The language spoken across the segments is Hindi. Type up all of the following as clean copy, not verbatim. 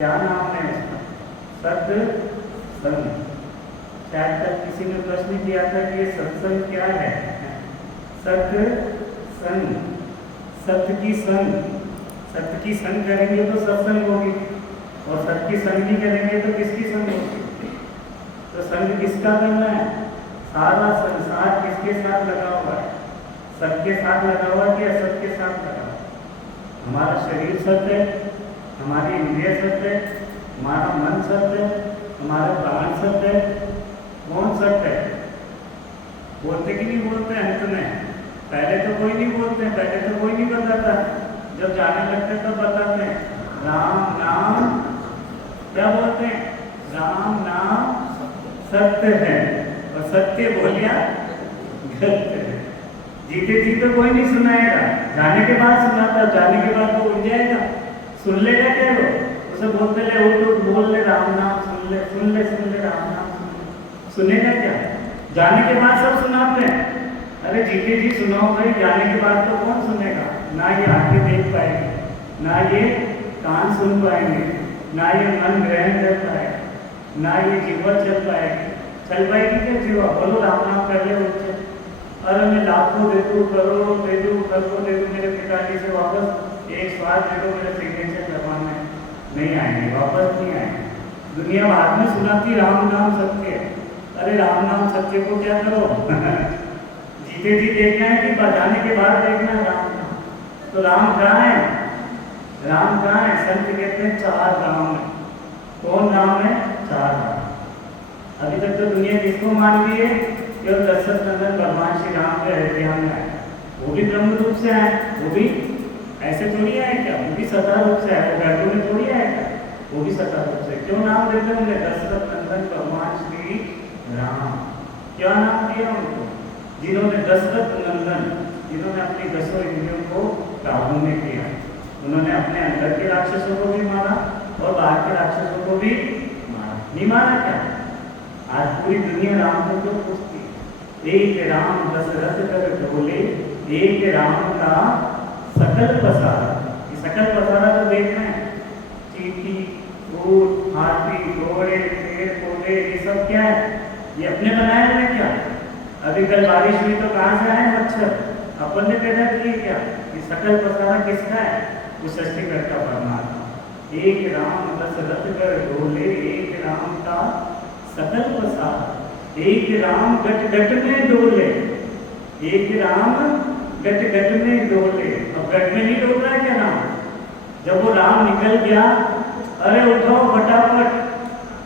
क्या नाम है इसका? सत्संग। शायद तक किसी ने प्रश्न किया था कि ये सत्संग क्या है। सत्संग, सत्य की संग। सत्य की संग करेंगे तो सत्संग होगी, और सत्य की संग नहीं करेंगे तो किसकी संग होगी? तो संग किसका करना है? सारा संसार किसके साथ लगा हुआ है? सबके साथ लगा हुआ है कि असत के साथ लगा हुआ है? हमारा शरीर सत्य है, हमारी इंद्रिय सत्य है, हमारा मन सत्य है, हमारा प्राण सत्य है। कौन सत्य है? बोलते कि नहीं बोलते? अंत में पहले तो कोई नहीं बोलते, पहले तो कोई नहीं बताता, जब जाने लगते तब बताते हैं। राम नाम क्या बोलते हैं? राम नाम सत्य है, और सत्य बोलिया गलत है। जीते जीते कोई नहीं सुनाएगा, जाने के बाद सुनाता, जाने के बाद वो उठ जाएगा। सुन लेगा क्या वो? उसे बोलते ले उठ बोल ले राम नाम, सुन ले सुन ले सुन ले राम नाम, सुनेगा क्या? जाने के बाद सब सुनाते हैं। अरे जीते जी सुनाओ भाई, जाने के बाद तो कौन सुनेगा? ना ये आंखें देख पाएंगे, ना ये कान सुन पाएंगे, ना ये मन ग्रहण कर पाएगा, ना ये जीवा चल पाएगी। चल पाएगी क्या जीवा? बोलो राम नाम कर ले उठ जाए। अरे मैं लाखों दे दूँ, करोड़ों दे दूँ, करोड़ों दे दूँ मेरे पिताजी से, वापस एक स्वाद दे दो मेरे सिग्नेचर करवाने, नहीं आएंगे, वापस नहीं आएंगे। दुनिया बाद में सुनाती राम नाम सत्य। अरे राम नाम सत्य को क्या करो जीते जी देखना है कि बजाने के बाद देखना है राम नाम? तो राम कहाँ है? राम कहाँ है? संत कहते हैं चार राम है। कौन राम है? चार राम। अभी तक तो दुनिया किसको मान ली है? केवल दशरथ नंदन भगवान श्री राम के अयोध्या में आए, वो भी ब्रह्म रूप से आए, वो भी ऐसे थोड़ी आए क्या? वो भी सता रूप से आए, वो गर्भ में थोड़ी आए क्या? वो भी सता रूप से। क्यों नाम देते होंगे? दशरथ नंदन भगवान श्री राम। क्या नाम दिया उनको? जिन्होंने दशरथ नंदन, जिन्होंने अपनी दसों इंद्रियों को काबू में किया, उन्होंने अपने अंदर के राक्षसों को भी मारा और बाहर के राक्षसों को भी मारा। नहीं मारा क्या? आज पूरी दुनिया राम को क्यों पूछती? एक राम दशरथ कर ढोले, एक राम का सकल पसारा। ये सकल पसारा तो देख रहे हैं, चींटी, ऊंट, हाथी, घोड़े, पेड़ पौधे, ये सब क्या है? ये अपने बनाए हुए क्या? अभी कल बारिश हुई तो कहाँ से आए मच्छर? अपन ने पैदा किए क्या? ये सकल पसारा किसका है? वो सृष्टिकर्ता परमात्मा। एक राम दशरथ कर ढोले, एक राम का सकल पसारा, एक राम गट गट में डोले, एक राम गट गट में डोले। अब गट में नहीं डोल रहा है क्या राम? जब वो राम निकल गया, अरे उठो फटाफट,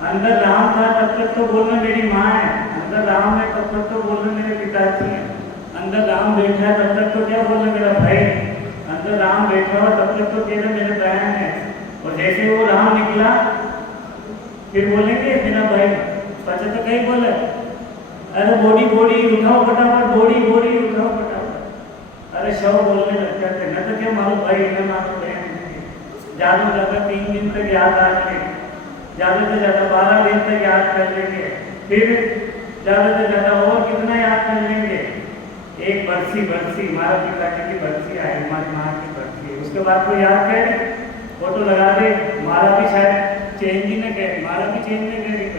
अंदर राम था तब तक तो बोलना मेरी माँ है, अंदर राम है तब तक तो बोलना मेरे पिताजी है, अंदर राम बैठा है तब तक तो क्या बोलना मेरा भाई, अंदर राम बैठा हुआ तब तक तो कहना मेरे बहन है। और जैसे वो राम निकला फिर बोलेंगे मेरा भाई, बच्चा तो कहीं बोले अरे बॉडी बॉडी उठाओ फटाफट, बॉडी बॉडी उठाओ फटाफट। अरे शव बोलने लग जाते न तो क्या मारो भाई न मारो बहन। ज़्यादा से ज़्यादा 3 दिन तक याद आ लेंगे, ज़्यादा से ज़्यादा 12 दिन तक याद कर लेंगे, फिर ज़्यादा से ज़्यादा और कितना याद कर लेंगे? एक बरसी, बरसी मारा पिताजी की बरसी आई, हमारी माँ की बरसी, उसके बाद तो याद करे, फोटो लगा दे, मारा भी शायद चेंज ही न कहे, मारा भी चेंज नहीं करेगी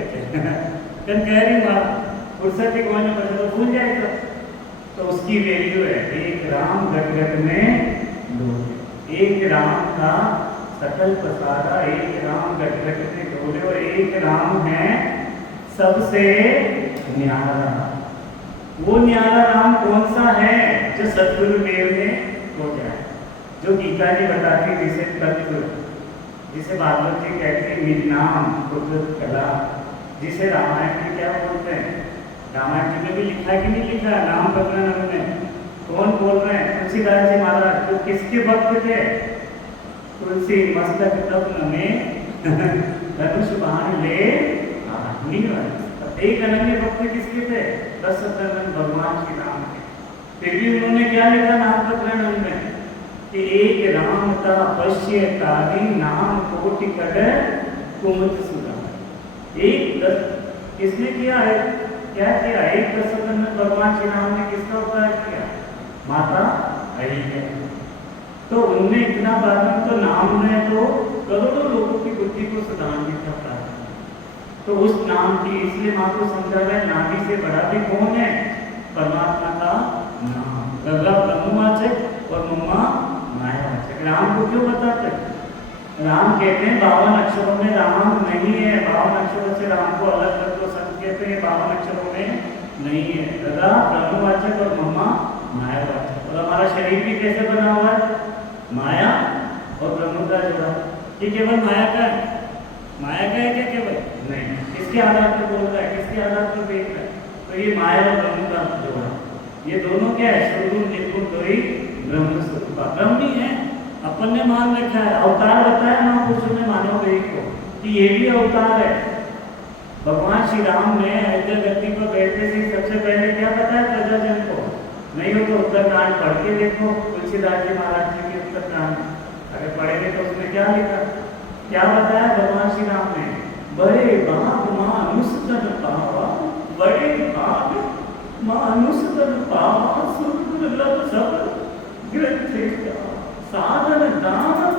कह रही मारा फुर्सत ही कोई ना बचे तो भूल जाएगा। तो उसकी वैल्यू है एक राम गट गट में डोले, एक राम का सकल पसारा, एक राम गट गट में डोले, और एक राम है सबसे न्यारा। वो न्यारा राम कौन सा है? जो सदगुरुदेव ने खोजा है, जो गीता जी बताती, जिसे तत्व, जिसे भागवत जी कहते हैं निज नाम कुदरत कला, जिसे रामायण में क्या बोलते हैं? रामायण जी में भी लिखा है कि नहीं लिखा है? नाम प्रकरण में कौन बोल रहे हैं? तुलसीदास जी महाराज, जो किसके भक्त थे? तुलसी मस्तक तब में धनुष बाण ले एक अनन्य भक्त किसके थे? दशरथ भगवान श्री राम के। फिर भी उन्होंने क्या लिखा नाम प्रकरण में कि एक राम का पश्य तारी नाम कोटि कड कुमुद सुधा। एक किसने किया है? क्या किया? एक दशरथ भगवान श्री राम ने किसका उद्धार किया? माता अहिल्या। तो उनने इतना वर्णन तो नाम में तो करोड़ों लोगों की बुद्धि को सुधारने का कारण। तो उस नाम की इसलिए माँ को समझा रहा है, नाभि से बड़ा भी कौन है? परमात्मा का नाम। गगा ब्रह्मवाचक और मम्मा मायावाचक। राम को क्यों बताते हैं? राम कहते हैं 52 अक्षरों में राम नहीं है, 52 अक्षरों से राम को अलग कर दो। संत कहते हैं 52 अक्षरों में नहीं है। गगा ब्रह्मवाचक और मम्मा मायावाचक। और हमारा शरीर भी कैसे बना हुआ है? माया और ब्रह्म का जोड़ा। ये केवल माया का है? माया का है क्या केवल? नहीं। किसके आधार पर बोल रहा है? किसके आधार पर देख रहा है? तो ये माया और ब्रह्म का जोड़ा, ये दोनों क्या है? शुद्ध निर्गुण द्वैत ब्रह्म स्वरूप। ब्रह्म ही है, अपन ने मान रखा है। अवतार बताया महापुरुषों ने मानव देह को कि ये भी अवतार है। भगवान श्री राम ने अयोध्या गद्दी पर बैठते से सबसे पहले क्या बताया प्रजाजन को? नहीं हो तो उत्तरकांड पढ़ के देखो, तुलसीदास जी महाराज जी के उत्तरकांड अगर पढ़ेंगे तो उसमें क्या लिखा, क्या बताया भगवान श्री राम ने? बड़े भाग मानुषतन पावा, बड़े भाग मानुषतन पावा, सुरदुर्लभ सब ग्रंथे का साधन दान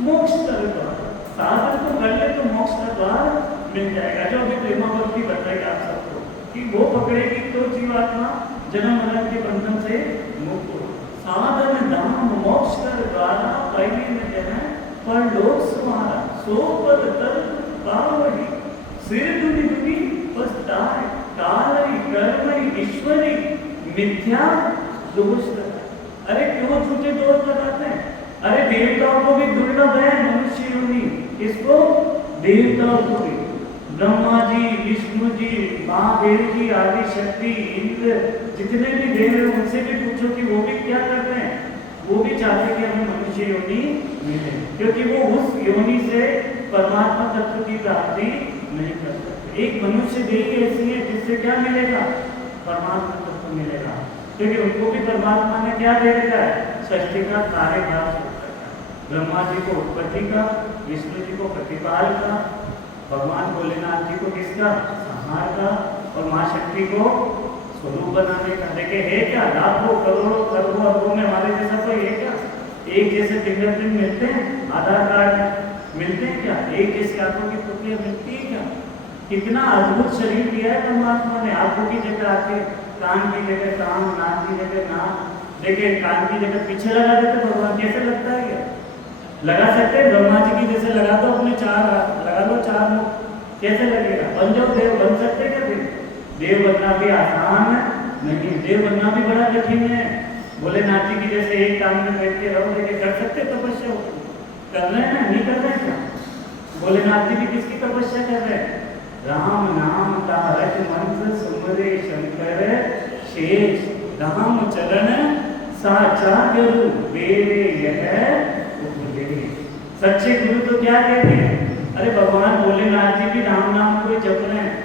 मोक्ष का द्वार। साधन तो कर ले तो मोक्ष का द्वार मिल जाएगा। जो अभी प्रेमा भक्ति बताएगा आप सबको कि वो पकड़ेगी तो जीवात्मा जन्म मरण के बंधन से मुक्त हो। साधन दान मोक्ष कर द्वारा पहली में है पर लोक सुमारा, सो पद तर पावही, सिर दुनि दुनि पछताए, कालई कर्मई ईश्वरी मिथ्या दोष लगाए। अरे क्यों झूठे दोष लगाते हैं? अरे देवताओं को भी दुर्लभ है मनुष्य योनि। किसको? देवताओं को भी। ब्रह्मा जी, विष्णु जी, महादेव जी, आदि शक्ति, इंद्र, जितने भी देव हैं उनसे भी पूछो कि वो भी क्या करते हैं? वो भी चाहते हैं कि हमें मनुष्य योनि मिले, क्योंकि वो उस योनि से परमात्मा तत्व की प्राप्ति नहीं कर सकते। एक मनुष्य देह ऐसी है जिससे क्या मिलेगा? परमात्मा तत्व मिलेगा, क्योंकि उनको भी परमात्मा ने क्या दे रखा है? सृष्टि का कार्यभार। ब्रह्मा जी को उत्पत्ति का, विष्णु जी को प्रतिपाल का, भगवान भोलेनाथ जी को किसका? संहार का, और माँ शक्ति को स्वरूप बनाने का। देखिए है क्या? लाखों करोड़ों खरबों अरबों में हमारे जैसा कोई है क्या? एक जैसे फिंगरप्रिंट मिलते हैं आधार कार्ड मिलते हैं क्या? एक जैसे आंखों की पुतलियां मिलती है क्या? कितना अद्भुत शरीर दिया है परमात्मा ने। आंखों की जगह आंखें, कान की जगह कान, नाक की जगह नाक। देखिए कान की जगह पीछे लगा देते भगवान, कैसे लगता है क्या? लगा सकते हैं? ब्रह्मा जी की जैसे लगा दो अपने 4 हाथ, लगा लो 4 मुख, कैसे लगेगा? बन जाओ देव, बन सकते क्या? देव बनना भी आसान नहीं, देव बनना भी बड़ा कठिन है। भोलेनाथ जी की जैसे एक काम में बैठ के रहो, लेके कर सकते तपस्या? कर रहे हैं ना? नहीं कर रहे क्या? भोलेनाथ जी भी किसकी तपस्या कर रहे हैं? राम नाम तारक मंत्र सुमरे शंकर शेष, राम चरण साचा गुरु मेरे यह उपदेश। सच्चे गुरु तो क्या कहते हैं? अरे भगवान भोलेनाथ जी भी राम नाम को जप रहे हैं।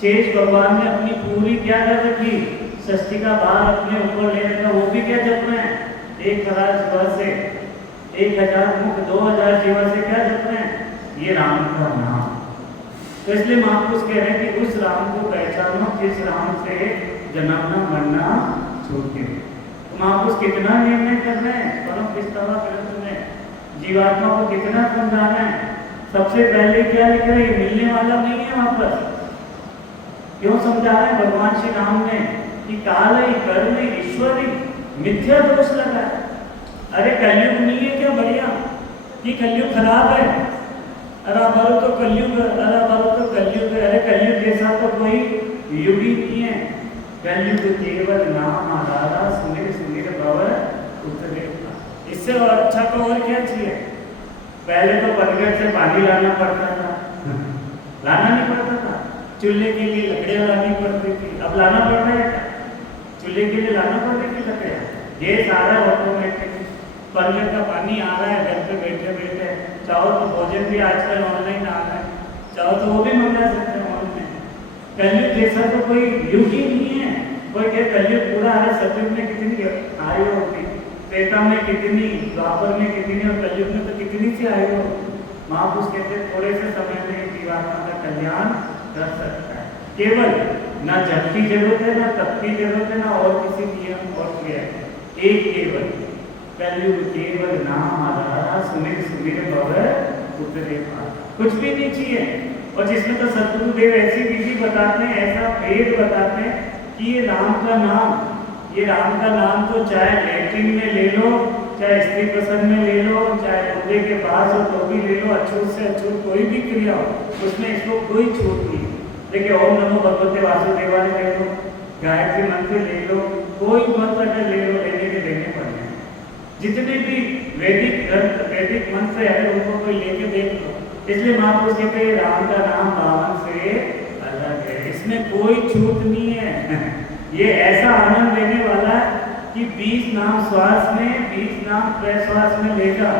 शेष भगवान ने अपनी पूरी क्या कर रखी? सृष्टि का भार अपने ऊपर ले रखा, वो भी क्या जप रहे हैं? 1000 जीवा से, 1000 मुख, 2000 जीवा से क्या जप रहे हैं? ये राम का नाम। तो इसलिए महापुरुष कह रहे हैं कि उस राम को पहचानो जिस राम से जन्मना मरना छूटे। तो महापुरुष कितना निर्णय कर रहे हैं परम पिस्तावा ग्रंथ में, जीवात्मा को कितना समझा रहे हैं। सबसे पहले क्या लिख रहे हैं? मिलने वाला नहीं है वापस। क्यों समझा रहे हैं भगवान श्री राम ने कि कालई कर्म ईश्वरी मिथ्या दोष लगा है। अरे कलयुग नहीं है क्या बढ़िया कि कलयुग खराब है? अरे बारो तो कलयुग, अरे बारो तो कलयुग है। अरे कलयुग जैसा तो कोई युग ही नहीं है। कलयुग केवल नाम आधारा सुमिर सुमिर भव उतरे। इससे और अच्छा तो और क्या चाहिए? पहले तो पनघट से पानी लाना पड़ता था, लाना नहीं पड़ता था। चूल्हे के लिए लकड़ियां लानी पड़ती थी, अब लाना पड़ रहा है क्या? चूल्हे के लिए लाना पड़ रही थी लकड़ियां, गैस आ रहा है ऑटोमेटिक, पनघट का पानी आ रहा है घर पे बैठे बैठे। चाहो तो भोजन भी आजकल ऑनलाइन आ रहा है, चाहो तो वो भी मंगा सकते हैं ऑनलाइन। कलयुग जैसा तो कोई युग ही नहीं है। कोई क्या कलयुग पूरा आ रहा है? सतयुग में कितनी आयु होती, त्रेता में कितनी, द्वापर में कितनी, और कलयुग में तो कितनी सी आयु। महापुरुष कहते थोड़े से समय में जीवात्मा का कल्याण कर सकता है। केवल ना जप की जरूरत है, ना तप की जरूरत है, ना और किसी नियम और क्रिया है। एक केवल कलयुग केवल नाम आधारा सुमिर सुमिर भव उतरे पार, कुछ भी नहीं चाहिए। और जिसमें तो सतगुरुदेव ऐसी विधि बताते हैं, ऐसा भेद बताते हैं कि ये राम का नाम तो चाहे लैट्रिन में ले लो, चाहे स्त्री प्रसन्न में ले लो, चाहे मुर्दे के पास हो तो भी ले लो, अछूत से अछूत कोई भी क्रिया हो उसमें इसको कोई छूट नहीं। देखिए ओम नमो भगवते वासुदेवाय ले लो, गायत्री मंत्र ले लो, कोई मंत्र अगर ले लो, लेने के देने पड़ने हैं। जितने भी वैदिक मंत्र है उनको कोई लेके देख लो। इसलिए महापुरुष कहते हैं राम का नाम बावन से अलग है, इसमें कोई छूट नहीं है। ये ऐसा आनंद देने वाला है कि 20 नाम श्वास में, 20 नाम प्रश्वास में लेगा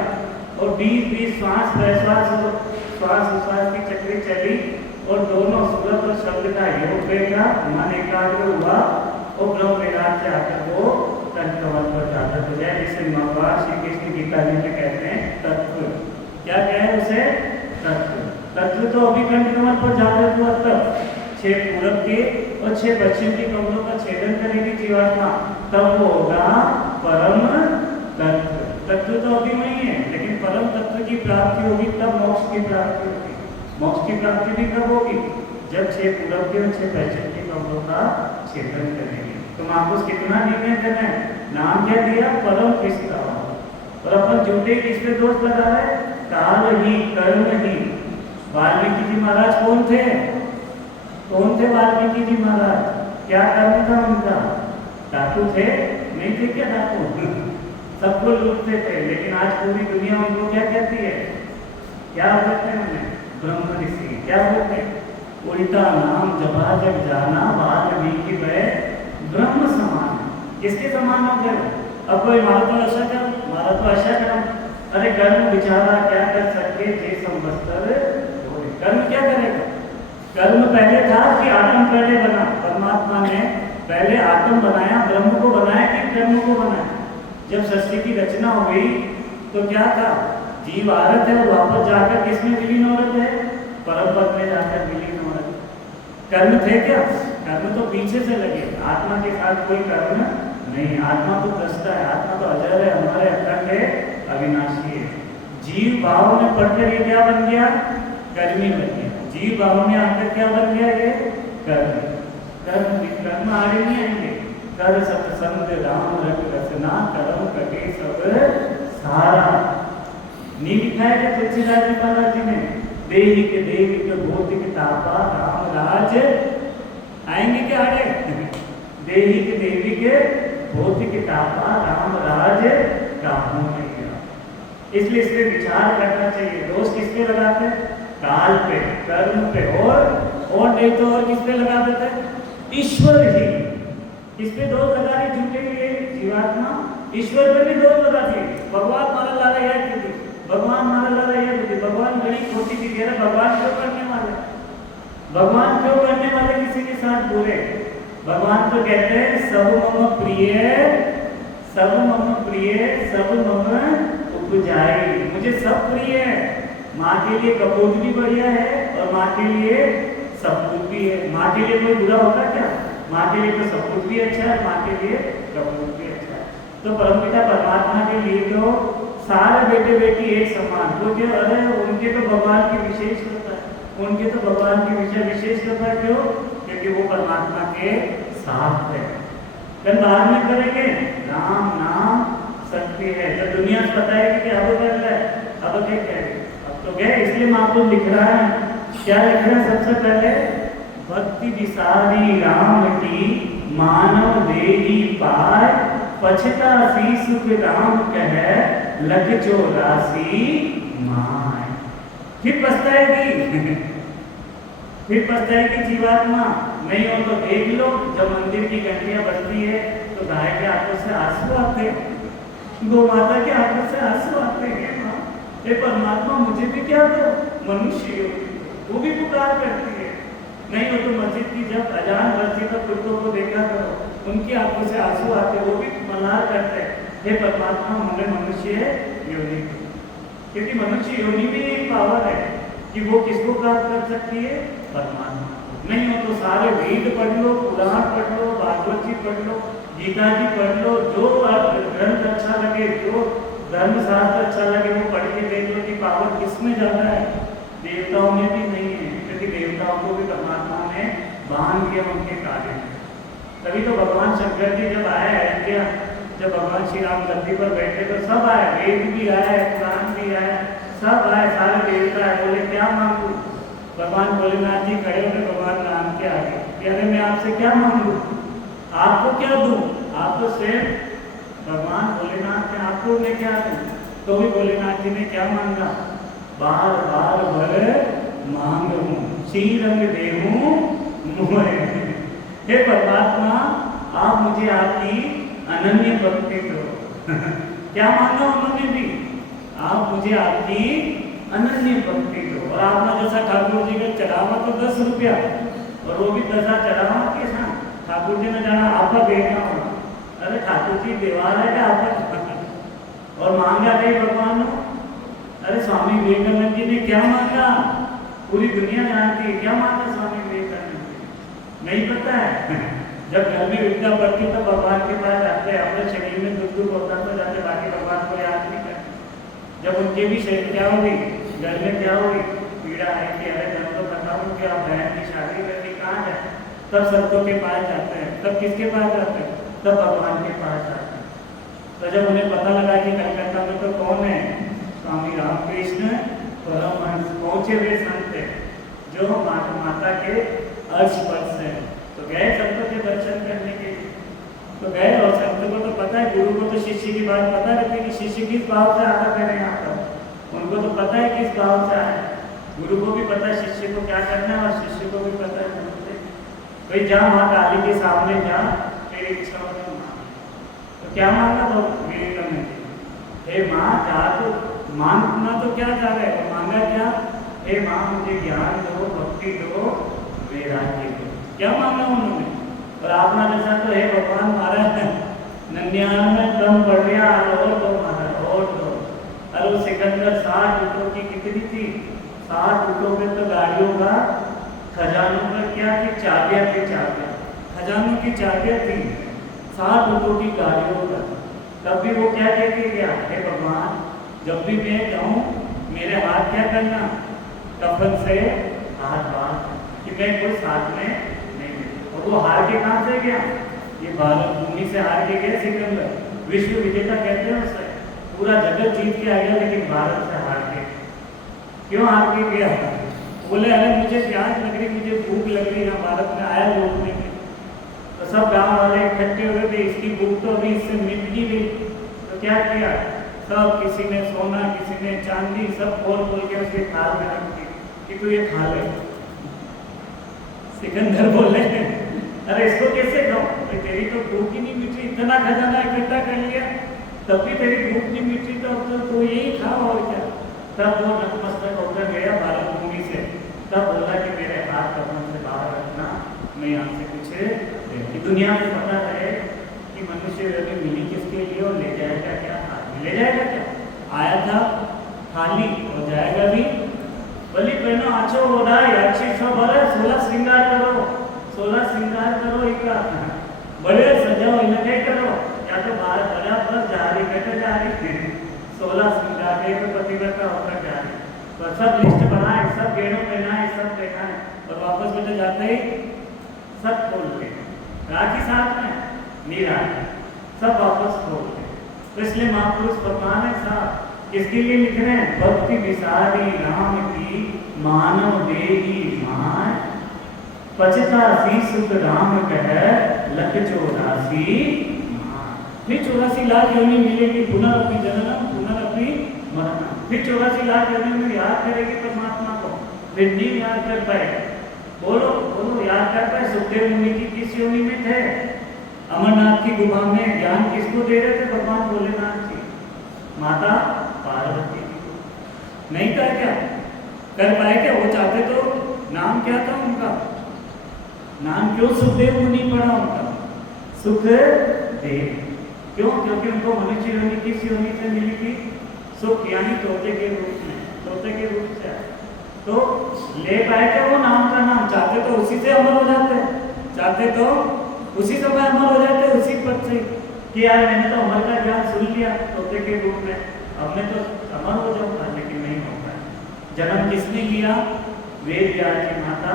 और 20 श्वास प्रश्वास की चक्री चली और दोनों सूरत और शब्द का योग रहेगा, मन एकाग्र हुआ और ब्रह्म विराट से आकर वो कंठकमल पर जाता हो जाए, जिसे भगवान श्री कृष्ण गीता जी में कहते हैं तत्व। क्या कहे उसे? तत्व तो अभी कंठकमल पर जाता हुआ तब 6 पूरब के और 6 पश्चिम के कमलों का छेदन करेगी जीवात्मा, तब वो होगा परम तत्व। तत्व तो अभी वही है, लेकिन परम तत्व की प्राप्ति होगी तब मोक्ष की प्राप्ति होगी। मोक्ष की प्राप्ति भी कब होगी? जब 6 पूरब के और 6 पश्चिम के कमलों का छेदन करेंगे। तो महापुरुष कितना निर्णय करना है? नाम क्या दिया? परम पिस्ता। और अपन झूठे किस पे दोष लगा रहे? काल ही, कर्म ही। वाल्मीकि जी महाराज कौन थे? वाल्मीकि जी महाराज? क्या कर्म था उनका? डाकू थे? नहीं थे क्या डाकू? सबको लूटते थे, लेकिन आज पूरी दुनिया उनको क्या कहती है? क्या बोलते हैं उन्हें? ब्रह्म ऋषि। क्या बोलते हैं? उल्टा नाम जपा जग जाना, वाल्मीकि वै ब्रह्म समान। किसके समान हो गए? अब कोई मारा तो ऐसा कर्म, अरे कर्म बिचारा क्या कर सके जे संवत्सर होए। कर्म क्या करेगा? कर्म पहले था कि आत्म पहले बना, परमात्मा ने पहले आत्म बनाया, ब्रह्म को बनाया कि कर्म को बनाया? जब सृष्टि की रचना हुई तो क्या था? जीव आरत है और वापस जाकर किसमें विलीन हो रहे थे? परम पद में जाकर विलीन हो रहे। कर्म थे क्या? कर्म तो पीछे से लगे, आत्मा के साथ कोई कर्म नहीं। आत्मा तो दृष्टा है, आत्मा तो अजर है, हमारे अखंड है, अविनाशी है। जीव भाव में पढ़कर ये क्या बन गया? कर्मी बन गया। जीव भाव में आकर क्या बन गया? ये कर्म आगे नहीं आएंगे। कर सत्संग राम रख रचना, कर्म कटे सब सारा। नहीं लिखा है कि तुलसीदास जी महाराज जी ने? देहिक भौतिक तापा राम राज आएंगे क्या? आगे देहिक भौतिक तापा राम राज काहू में गया। इसलिए इस पे विचार करना चाहिए। दोष किस पे लगाते हैं? काल पे, कर्म पे, और नहीं तो और किस पे लगा देते हैं? ईश्वर ही। किस पे दोष लगा रही? झूठे लिए जीवात्मा ईश्वर पे भी दोष लगाती है। भगवान मारा ला रहा है क्यों? भगवान मारा ला रहा है क्यों? भगवान गणित खोटी की कह रहा, भगवान क्यों करने वाले? भगवान क्यों करने वाले किसी के साथ बुरे? भगवान तो कहते हैं सब मम प्रिय, सब मम प्रिय, सब मम उपजाई। मुझे सब प्रिय है। माँ के लिए कपूर भी बढ़िया है और माँ के लिए सब कुछ भी है। माँ के लिए कोई बुरा होगा क्या? माँ के लिए तो सब कुछ भी अच्छा है, माँ के लिए कपूर भी अच्छा है। तो परमपिता परमात्मा के लिए तो सारे बेटे बेटी एक समान। तो क्या? अरे उनके तो भगवान की विशेष कृपा है, उनके तो भगवान की विशेष कृपा। क्यों? क्योंकि वो परमात्मा के साथ है। कल बाद में करेंगे राम नाम सत्य है। जब दुनिया से बताएगी कि अब कर रहा है, अब क्या कहेंगे? अब तो गए। इसलिए महापुरुष लिख रहा है, क्या लिख रहा है? सबसे पहले भक्ति विसारी राम की मानव देही पाय, पछता सी सुख राम कहे लग 84 माय। फिर पछताएगी फिर पछताएगी जीवात्मा। नहीं हो तो देख लो, जब मंदिर की घंटियां बजती है तो गाय के आंखों से आंसू आते हैं, गौ माता के आंखों से आंसू आते हैं। हे परमात्मा मुझे भी क्या दो? मनुष्य वो भी पुकार करती है। नहीं हो तो मस्जिद की जब अजान बजती तो कुत्तों को देखा करो, उनकी आंखों से आंसू आते, वो भी मल्हार करते हैं, हे परमात्मा हमें मनुष्य योनि, क्योंकि मनुष्य योनि में एक पावर है कि वो किसको प्राप्त कर सकती है? परमात्मा। नहीं हो तो सारे वेद पढ़ लो, पुराण पढ़ लो, भागवत जी पढ़ लो, गीता जी पढ़ लो, जो ग्रंथ अच्छा लगे, जो धर्मशास्त्र अच्छा लगे वो पढ़ के देख लो कि पावर किसमें ज़्यादा है, देवताओं में भी नहीं है, क्योंकि देवताओं को भी परमात्मा ने बांध के उनके कार्य है। तभी तो भगवान शंकर जी जब आए अयोध्या, जब भगवान श्री राम गद्दी पर बैठे तो सब आए, वेद भी आए, पुराण भी आए, सब आए, सारे देवता आए, बोले क्या मांगू। भगवान भोलेनाथ जी खड़े होकर भगवान राम के आगे, अरे मैं आपसे क्या मांगू, आपको क्या दूं, आप तो सिर्फ भगवान भोलेनाथ हैं, आपको मैं क्या दूं। तो भी भोलेनाथ जी ने क्या मांगा, बार बार भर मांगू श्री रंग देहूं मोहे। हे परमात्मा आप मुझे आपकी अनन्य भक्ति दो। क्या मांगा उन्होंने भी, आप मुझे आपकी अनन्य भक्ति दो। और आपने जैसा ठाकुर जी का चढ़ावा तो 10 रुपया, और वो भी 10 चढ़ावा के साथ ठाकुर जी ने जाना आपका देखना होगा, अरे ठाकुर जी दीवार है क्या आपका। और मांगा नहीं भगवान ने, अरे स्वामी विवेकानंद जी ने क्या मांगा, पूरी दुनिया जानती है क्या मांगा स्वामी विवेकानंद जी, नहीं पता है। जब घर में विद्या पढ़ती तो भगवान के पास जाते, अपने शरीर में दुख दुख होता तो जाते, बाकी भगवान को याद नहीं करते। जब उनके भी शरीर क्या होगी, घर में क्या होगी, पीड़ा है कि अरे घर तो बताऊँ कि आप बहन की शादी करनी कहाँ जाए, तब संतों के पास जाते हैं, तब किसके पास जाते हैं, तब भगवान के पास जाते हैं। तो जब उन्हें पता लगा कि कलकत्ता में तो कौन है, स्वामी रामकृष्ण परमहंस पहुंचे हुए संत है, जो माता के अर्श पर से, तो गए संतों के दर्शन करने के लिए। तो गए, और संतों को तो पता है, गुरु को तो शिष्य की बात पता रहती है कि शिष्य किस भाव से आता करे यहाँ पर, उनको तो पता है किस भाव से आए, गुरु को भी पता है शिष्य को क्या करना है, और शिष्य को भी पता है भाई जा माँ काली के सामने जा, तेरी इच्छा हो तो मांग। तो क्या मांगा तो विवेकानंद जी, हे माँ जा, तो मांगना तो क्या जा रहे हैं, मांगा क्या, हे माँ मुझे ज्ञान दो, भक्ति दो, वैराग्य दो। क्या मांगा उन्होंने। और आपना जैसा तो हे भगवान महाराज 99 कम पड़ गया, और दो महाराज और दो। अरे वो सिकंदर 60 ऊँटों की कितनी थी, 60 ऊँटों में तो गाड़ियों का खजानों का क्या थी, चाबियाँ थी, चाबियाँ खजानों की चाबियाँ थी, 60 ऊँटों की गाड़ियों का। तब भी वो क्या कहते गया, हे भगवान जब भी मैं जाऊँ मेरे हाथ क्या करना, कफन से हाथ बांध कि मैं कोई साथ में नहीं दे। और वो हार के कहाँ से गया, ये भारत भूमि से हार के गया सिकंदर, विश्व विजेता कहते हैं उसे, पूरा जगत जीत के आ गया लेकिन भारत से हार के। क्यों हार के गया, बोले अरे मुझे प्यास लग रही, मुझे भूख लग रही, यहाँ भारत में आया लौटने में। तो सब गांव वाले इकट्ठे हो गए थे, इसकी भूख तो अभी इससे मिट नहीं गई। तो क्या किया, सब किसी ने सोना, किसी ने चांदी, सब खोल खोल के उसके थाल में रख दी कि तू ये खा ले। सिकंदर बोले अरे इसको कैसे खाऊं, तेरी तो भूख ही नहीं मिटी, इतना खजाना इकट्ठा कर लिया तब भी तेरी भूख नहीं मिटी, तो अब तो यही खाओ और क्या। तब वो नतमस्तक होकर गया भारत भूमि से, तब बोला कि मेरे हाथ कदम से बाहर रखना, मैं यहाँ से कुछ कि दुनिया में पता रहे कि मनुष्य अभी मिली किसके लिए और ले जाएगा क्या, ले जाएगा क्या, आया था खाली और जाएगा भी। बलि पहनो आछो ओढ़ाई, अच्छी सब भले 16 श्रृंगार करो, 16 श्रृंगार करो, एक बड़े सजाओ इनके करो, या तो बाहर बड़ा बस जा रही घट जा रही 16 श्रृंगार के तो पतिव्रता होकर जा रही। तो सब लिस्ट बनाए, सब गेड़ों पहनाए, सब पहनाए, और वापस बेटे जाते ही सब खोल के राखी साथ में नहीं राखी, सब वापस खोल के। तो इसलिए महापुरुष भगवान है साहब किसके लिए लिख रहे हैं, भक्ति विसारी राम की मानव देही मान, पचतासी सुख राम कह लख 84 फिर 84 लाख योनि मिलेगी, पुनरअपि जननम पुनरअपि मरणम। फिर 84 लाख योनि में याद करेगी परमात्मा को, फिर नहीं याद कर पाएगा। बोलो बोलो याद कर पाए। सुखदेव मुनि जी किस योनि में थे, अमरनाथ की गुफा में ज्ञान किसको दे रहे थे, भगवान भोलेनाथ जी, माता पार्वती जी को। नहीं था क्या, कर पाए क्या, वो चाहते तो नाम क्या था उनका, नाम क्यों सुखदेव मुनि पड़ा उनका, सुखदेव। क्यों, क्योंकि उनको मनुष्य योनि किस योनि से मिली थी, सुख यानी तोते के रूप में, तोते के रूप से। तो ले पाए क्या वो नाम का नाम, चाहते तो उसी से अमर हो जाते, चाहते तो उसी समय अमर हो जाते, उसी पद से कि यार मैंने तो अमर का ज्ञान सुन लिया तोते के रूप में, अब मैं तो अमर हो जाऊंगा, लेकिन नहीं होगा। जन्म किसने लिया? वेद व्यास की माता,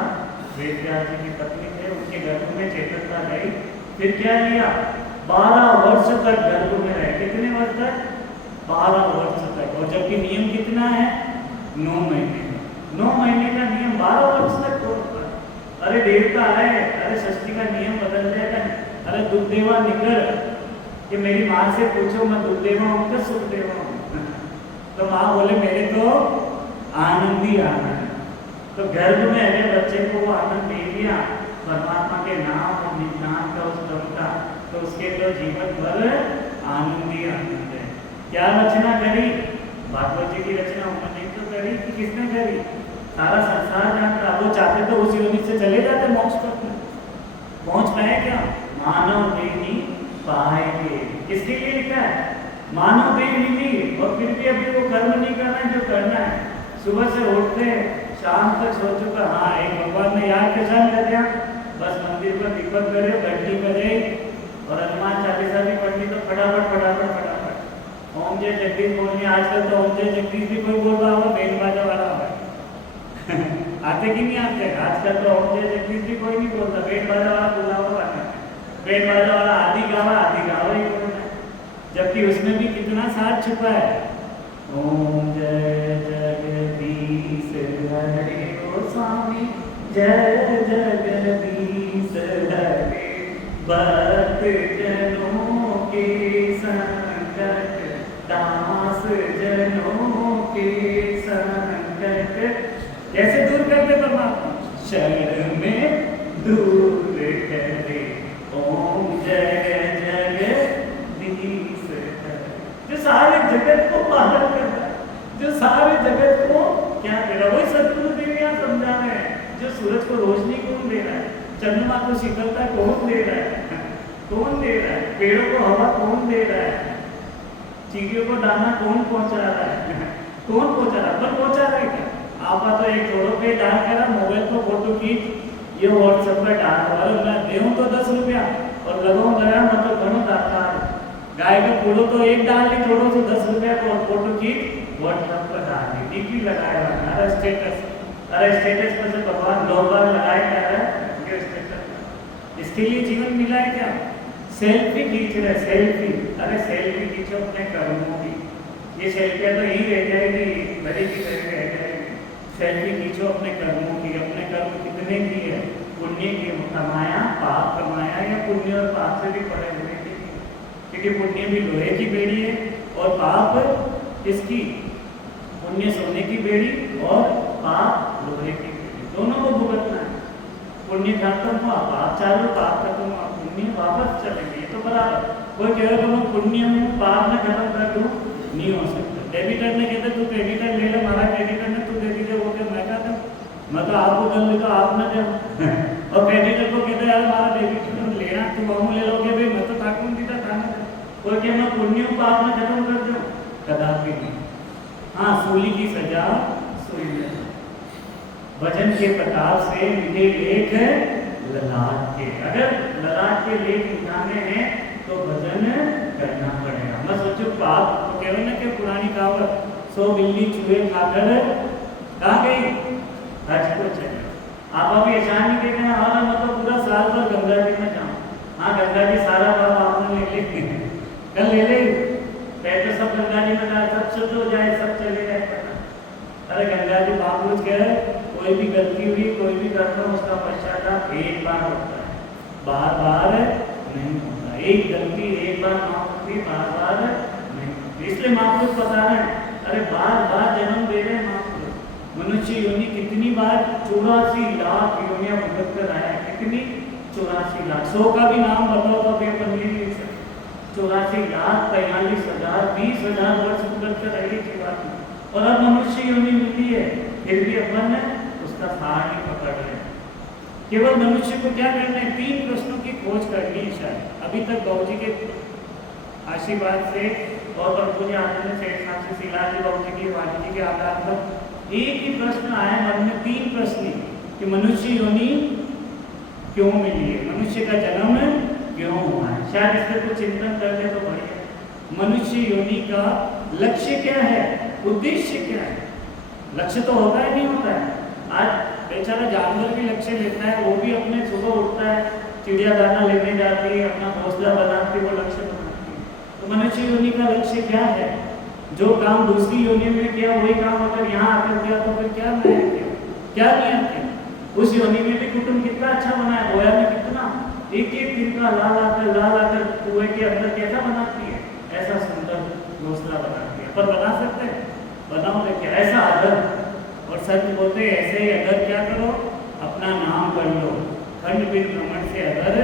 वेद व्यास जी की पत्नी थे, उनके गर्भ में चेतनता गई। फिर क्या लिया? 12 वर्ष तक गर्भ में रहे। कितने वर्ष तक? 12 वर्ष तक। और जबकि नियम कितना है? 9 महीने। 9 महीने का नियम 12 वर्ष तक होता। अरे देवता आए, अरे षष्ठी का नियम बदल जाएगा। अरे दुर्देवा निकर कि मेरी माँ से पूछो, मैं दुर्देवा हूँ क्या सुखदेवा हूँ? तो माँ बोले मेरे तो आनंद ही आनंद। तो गर्भ में अगर बच्चे को वो आनंद दे दिया परमात्मा के नाम और निज्ञान का उस दम का, तो उसके तो जीवन भर आनंद ही आनंद है। क्या रचना करी? भागवत जी की रचना उन्होंने तो करी कि किसने करी? सारा संसार जानता। वो चाहते तो उस योनि से चले जाते मोक्ष पथ में। पहुंच पाए क्या? मानव देही पाएंगे। किसके लिए लिखा है? मानव देह मिली, और फिर भी अभी वो कर्म नहीं करना है जो करना है। सुबह से उठते शाम तक सोचो कि हाँ एक भगवान ने याद के साथ कर दिया, बस मंदिर पर दीपक करे, घंटी बजे और हनुमान चालीसा भी पढ़नी, तो फटाफट फटाफट फटाफट ओम जय जगदीश बोलनी। आजकल तो ओम जय जगदीश भी कोई बोल रहा होगा, बैंड बाजा वाला होगा। आते कि नहीं आते? आजकल तो ओम जय जगदीश भी कोई नहीं बोलता, बैंड बाजा वाला बोला हुआ है। बैंड बाजा वाला आदि गावा ही बोलना है, जबकि उसमें भी कितना साथ छुपा है। ओम जय जगदीश हरे गोस्वामी, जय जगदीश हरे, भक्त जनों के संकट, दास जनों के संकट कैसे दूर करते परमात्मा? शरण में दूर करे। ओम जय जगदीश हरे, जो सारे जगत को पालन करता है, जो सारे जगत को क्या दे रहा है? वही सतगुरु देव यहाँ समझा रहे हैं। जो सूरज को रोशनी कौन दे रहा है? चंद्रमा को शीतलता कौन दे रहा है? कौन दे रहा है? पेड़ों को हवा कौन दे रहा है? चींटियों को दाना कौन पहुंचा रहा है? कौन पहुंचा रहा है? पर पहुंचा रहा है क्या? आप तो एक छोड़ो पे डाल कर मोबाइल पर फोटो खींच, ये व्हाट्सएप पर डाल, और मैं देऊँ तो 10 रुपया और लगाऊँ लगा मतलब घणो दाता। गाय के कूड़ो तो एक डाल ली, छोड़ो तो 10 रुपया को फोटो खींच व्हाट्सएप पर डाल दी, डीपी लगाया। अरे स्टेटस, अरे स्टेटस पर से भगवान 2 बार लगाए क्या है? स्टेटस इसके लिए जीवन मिला है क्या? सेल्फी खींच रहे, सेल्फी। अरे सेल्फी खींचो अपने कर्मों की, ये सेल्फियाँ तो यही रह जाएगी, भले की तरह रह जाएगी। सेल्फी खींचो अपने कर्मों की। अपने कर्म कितने किए? पुण्य की कमाया, पाप कमाया, या पुण्य और पाप से भी परे हुए थे? क्योंकि पुण्य भी लोहे की बेड़ी है और पाप किसकी? पुण्य सोने की बेड़ी और पाप लोहे की बेड़ी, दोनों को भुगतना है। पुण्य खत्म हुआ, पाप चालू, पाप खत्म हुआ, पुण्य वापस चलेंगे, तो बराबर। कोई कह रहा है पुण्य में पाप में खत्म कर दूं, नहीं हो सकता। डेबिटर ने कहते तू क्रेडिटर ले ले, हमारा क्रेडिटर ने तू दे दीजिए, वो क्या मैं कहता मैं तो आपको कर ले, तो आप ना दे। और क्रेडिटर को कहते यार हमारा डेबिटर लेना, तू हम ले लोगे भाई, मैं तो ठाकुर दीदा था ना। कोई क्या मैं पुण्य पाप में खत्म कर दूं? कदापि नहीं। हाँ, सूली की सजा सुई में। भजन के प्रताप से मिटे लेख ललाट के। अगर ललाट के लेख उठाने हैं तो भजन करना पड़ेगा। मैं सोचो पाप तो कह रहे ना कि पुरानी कहावत, 100 बिल्ली चूहे खाकर कहाँ गई? हज को चले। आप अभी ऐसा नहीं कहते हैं हाँ मैं तो पूरा साल भर गंगा जी में जाऊँ। हाँ, गंगा जी सारा पाप आपने ले लेते हैं, कल ले ले, पहले सब गंगा जी में जाए, सब शुद्ध हो जाए, सब चले जाए। अरे गंगा जी महापुरुष कह रहे कोई भी गलती हुई, कोई भी कर्म, उसका पश्चाताप एक बार होता है, बार बार नहीं होता। एक गलती एक बार माफ होती, बार बार नहीं होती। इसलिए महापुरुष बता रहे हैं, अरे बार बार जन्म दे रहे हैं महापुरुष। मनुष्य योनि कितनी बार? 84 लाख योनियां भुगत कर आया। कितनी? 84 लाख। 100 का भी नाम बताओ तो अपन ले नहीं सकते। 84 लाख 43,000 20,000 वर्ष भुगत कर रही जीवात्मा, और अब मनुष्य योनि मिली है, फिर भी अपन उसका सार नहीं पकड़ रहे। केवल मनुष्य को क्या करना है? 3 प्रश्नों की खोज करनी है। शायद अभी तक बाबू जी के आशीर्वाद से और प्रभु जी आनंद से शिलाजी बाबू जी की वाणी जी के आधार पर एक ही प्रश्न आया मन में, 3 प्रश्न कि मनुष्य योनि क्यों मिली है, मनुष्य का जन्म क्यों हुआ है। शायद इस पर कुछ चिंतन करते तो बढ़िया। मनुष्य योनि का लक्ष्य क्या है, उद्देश्य क्या है? लक्ष्य तो होता है, नहीं होता है? आज बेचारा जानवर भी लक्ष्य लेता है, वो भी अपने सुबह उठता है, चिड़िया दाना लेने जाती है, अपना घोंसला बनाती है, वो लक्ष्य बनाती है। तो मनुष्य योनि का लक्ष्य क्या है? जो काम दूसरी योनि में किया वही काम अगर यहाँ आकर किया तो फिर क्या नया किया, क्या नया किया? उस योनि में भी कुटुंब कितना अच्छा बनाया, गोया में कितना एक एक दिन का ला लाकर कुएं के अंदर कैसा बनाती है, ऐसा सुंदर घोंसला बनाती है। पर बना सकते हैं? बनाओ लेके ऐसा अगर, और सच बोलते ऐसे ही अगर क्या करो, अपना नाम कर लो, खंड बिन भ्रमण से अगर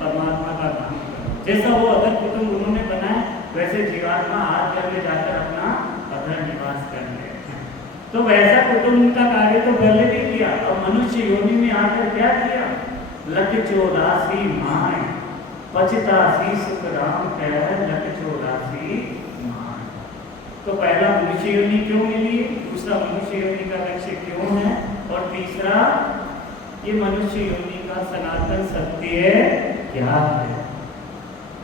परमात्मा का नाम करो। जैसा वो अगर कुटुंब उन्होंने बनाया वैसे जीवात्मा आज घर में जाकर अपना अगर निवास कर ले। तो वैसा कुटुंब का कार्य तो पहले भी किया, और मनुष्य योनि में आकर क्या किया? लख 84 माय पचतासी सुख राम कह लख 84 माय। तो पहला मनुष्य योनि क्यों मिली, दूसरा मनुष्य योनि का लक्ष्य क्यों है, और तीसरा ये मनुष्य योनि का सनातन सत्य क्या है,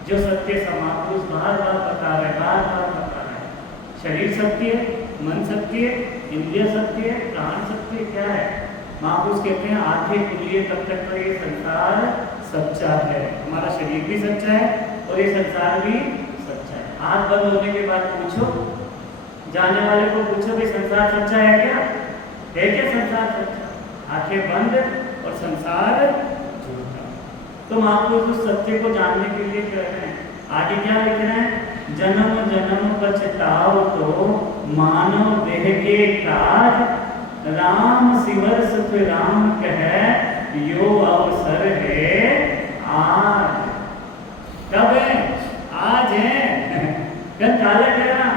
जो सत्य समापुरुष बार बार बता रहे, बार बार बता रहे। शरीर सत्य है, मन सत्य है, इंद्रिय सत्य है, प्राण सत्य क्या है? महापुरुष कहते हैं आंखें खुली तब तक तो ये संसार सच्चा है। हमारा शरीर भी सच्चा है और ये संसार भी सच्चा है। आंख बंद होने के बाद पूछो, जाने वाले को पूछो कि संसार सच्चा है क्या? है क्या संसार सच्चा? आंखें बंद और संसार झूठा। तो महापुरुष उस सत्य को जानने के लिए कह रहे हैं। आगे क्या लिख रहे हैं? जन्म जन्म पछताओ तो मानव देह के काज, राम सिमर सुख राम कह यो अवसर है आज। कब है? आज है। कल काले कहना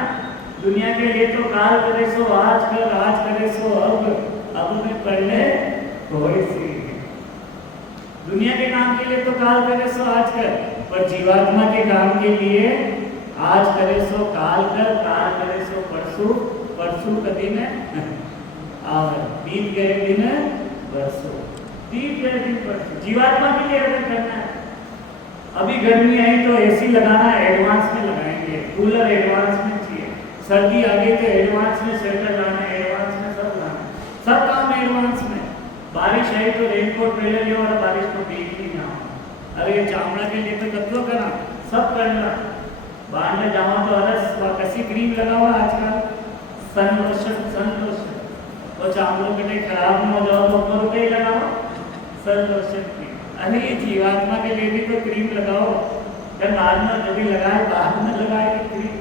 दुनिया के लिए तो काल करे सो आज कर, आज करे सो अब में पढ़ ले कोई सी। दुनिया के काम के लिए तो काल करे सो आज कर, पर जीवात्मा के काम के लिए आज करे सो काल कर, काल करे सो परसों, परसों का दिन है और बीत गए दिन परसों, बीत गए दिन परसों। जीवात्मा के लिए अगर करना है, अभी गर्मी आई तो एसी लगाना एडवांस में लगाएंगे, कूलर एडवांस में चाहिए, सर्दी आ गई तो एडवांस में स्वेटर लाना, एडवांस में सब लाना, सब काम एडवांस में। बारिश आई तो रेनकोट पहले लियो और बारिश को भीग ही ना हो। अरे ये चामड़ा के लिए तो कत्लो करना, सब करना। बाहर में जाओ तो अलग कैसी क्रीम लगाओ आजकल, सन लोशन, और चामड़ों के लिए खराब न हो जाओ तो ऊपर रुपये लगाओ सन लोशन की। अरे ये जीवात्मा के लिए भी तो क्रीम लगाओ, जब बाद में जब भी लगाए बाद में लगाए क्रीम।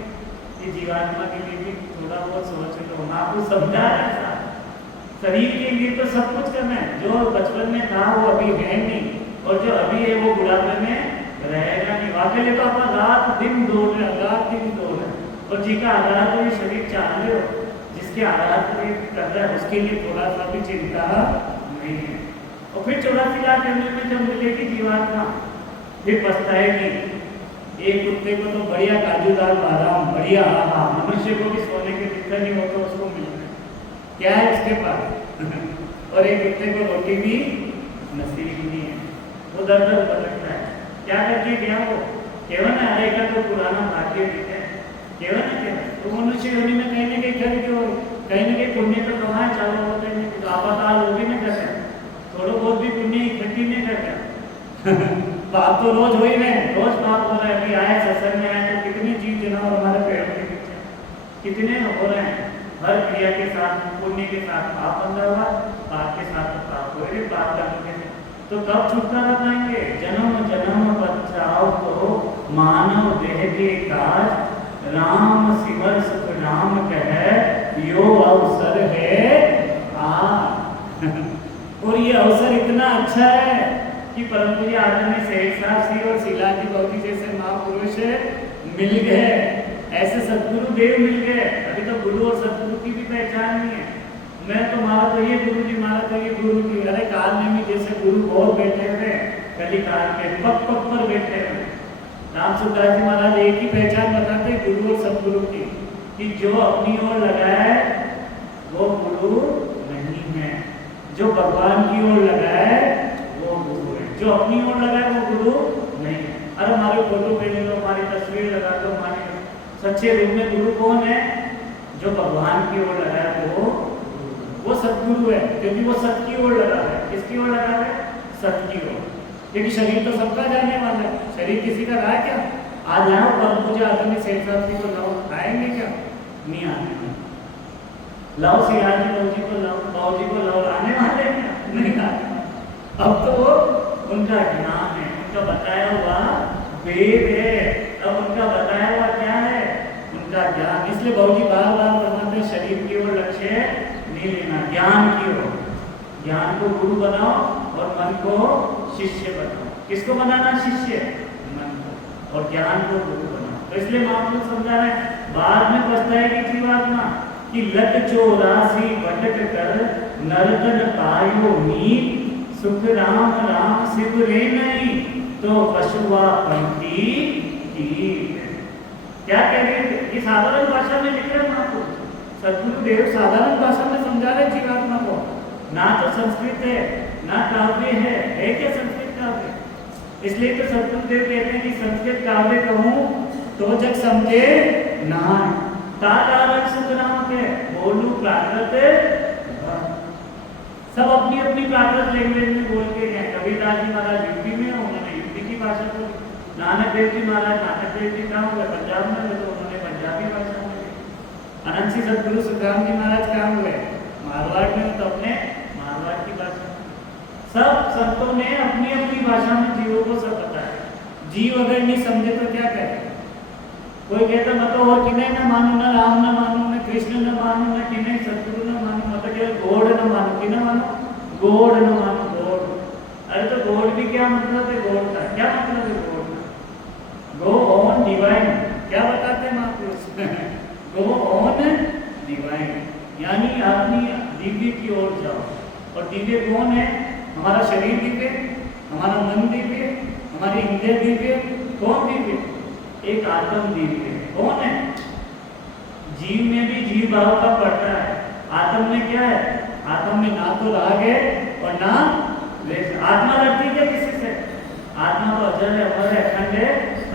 ये जीवात्मा के लिए भी थोड़ा बहुत सोच लो, आपको समझा ऐसा। शरीर के लिए तो सब कुछ करना है, जो बचपन में था वो अभी है नहीं, और जो अभी है वो बुढ़ापे में रहेगा नहीं। वाकई लिए तो अपना रात दिन दौड़ रहे, रात दिन दौड़ रहे, और जी का आधार तो ये शरीर चाह रहे हो, जिसके आधार पर कर रहा है उसके लिए थोड़ा सा भी चिंता नहीं है। और फिर 84 लाख करने में जब मिलेगी जीवात्मा, फिर पछताएगी। एक कुत्ते को तो बढ़िया काजूदार बादाम, बढ़िया आहा, मनुष्य को भी सोने के बिस्तर नहीं होता उसको मिल रहा है, क्या है उसके पास और एक कुत्ते को रोटी भी नसीब नहीं है, वो दर दर भटकता है। क्या करके गया वो? केवल है अरे का तो पुराना भाग्य भी है, केवल है केवल। तो मनुष्य योनि में कहीं ना कहीं घर के हो, कहीं ना कहीं पुण्य तो कमाए चालू होते हैं, तो आपाताल वो भी नहीं करते, थोड़ा बहुत भी पुण्य इकट्ठी नहीं करते। पाप तो रोज हो ही रहे, रोज पाप हो रहा है। अभी आए सत्संग में आए तो कितने जीव जनावर हमारे पैरों के पीछे कितने हो रहे हैं। हर क्रिया के साथ पुण्य के साथ पाप बंधा हुआ, पाप के साथ पाप हो रहे, पाप करने के तो कब छुटकारा पाएंगे? जन्म जन्म पछताओ तो मानव देह के काज, राम सिमर सुख राम कह यो अवसर है आज। और ये अवसर इतना अच्छा है कि परम पूज्य आदरणीय सेठ साहब श्री और शीलाजी बौद्धी जैसे महापुरुष मिल गए, ऐसे सदगुरु देव मिल गए। अभी तो गुरु और सदगुरु की भी पहचान नहीं है। मैं तो मारा तो ये गुरु जी, मारा तो ये गुरु जी। अरे काल में भी जैसे गुरु बहुत बैठे हुए, कली काल के पग पग पर बैठे हुए। राम सुखदास जी महाराज एक ही पहचान बताते गुरु और सदगुरु की, कि जो अपनी ओर लगाए वो गुरु नहीं है, जो भगवान की ओर लगाए वो गुरु है, जो अपनी ओर लगाए वो गुरु नहीं है। अरे हमारे फोटो पे ले लो, हमारी तस्वीर लगा दो, हमारी सच्चे रूप में गुरु कौन है? जो भगवान की ओर लगा है वो सतगुरु है, क्योंकि वो सत की ओर लगा है। किसकी ओर लगा है? सत की ओर। क्योंकि शरीर तो सबका जाने वाला है, शरीर किसी का रहा क्या? आज लाओ परम पूजा आदमी सेठ साहब जी को लाओ, आएंगे क्या? नहीं आने वाले। लाओ सियाजी बाबूजी को लाओ, बाबूजी को लाओ, आने वाले हैं? नहीं आने वाले। अब तो वो उनका ज्ञान है, उनका बताया हुआ वेद है, अब उनका बताया हुआ क्या है? उनका ज्ञान। इसलिए बाबूजी बार बार फरमाते हैं शरीर की ओर लक्ष्य नहीं लेना, ज्ञान की ओर। ज्ञान को गुरु बनाओ और मन को शिष्य बनाओ। किसको बनाना शिष्य? मन को। और ज्ञान को गुरु बनाओ। तो इसलिए महापुरुष समझा रहे हैं, बाद में पछताएगी जीवात्मा कि लख 84 भटक कर नरतन पायो मीत, सुख राम राम सिव रे नहीं तो पशुआ पंथी कीट। क्या कह रहे हैं? ये साधारण भाषा में लिख रहे हैं महापुरुष। सद्गुरुदेव साधारण भाषा में समझा रहे जीवात्मा को। ना तो संस्कृत है ना काव्य है क्या संस्कृत काव्य? इसलिए तो सद्गुरुदेव कहते हैं कि संस्कृत काव्य कहूं तो जग समझे ना ताकारक सुख नाम के बोलू प्राकृत। सब अपनी अपनी प्राकृत लैंग्वेज में बोल के गए। कबीरदास जी महाराज यूपी में, उन्होंने यूपी की भाषा बोली। नानक देव जी महाराज, नानक देव जी कहाँ हुए? पंजाब में हुए, तो उन्होंने पंजाबी भाषा बोली। अनंत सिंह सदगुरु सुखराम जी महाराज कहाँ हुए? मारवाड़ में, तो अपने मारवाड़ की भाषा। सब संतों ने अपनी अपनी भाषा में जीवों को सब बताया। जीव अगर नहीं समझे तो क्या करें? कोई कहता मैं तो और किन्हें न मानू, न राम न मानू, न कृष्ण न मानू, न किन्हें सतगुरु न मानू, मतलब केवल गॉड न मानू। किन्हें मानू? गॉड न मानू, गॉड। अरे तो गॉड भी क्या मतलब है? गॉड का क्या मतलब है? गॉड का गो ऑन डिवाइन। क्या बताते हैं महापुरुष? गो ऑन डिवाइन, यानी अपनी दिव्य की ओर जाओ। और दिव्य कौन है? हमारा शरीर दिव्य, हमारा मन दिव्य, हमारी इंद्रिय दिव्य। कौन दिव्य? एक आत्म दिव्य। कौन है? जीव में भी जीव भाव का पड़ता है। आत्म में क्या है? आत्म में ना तो राग है और ना द्वेष। आत्मा लड़ती है किसी से? आत्मा तो अजर है, अमर है, अखंड है,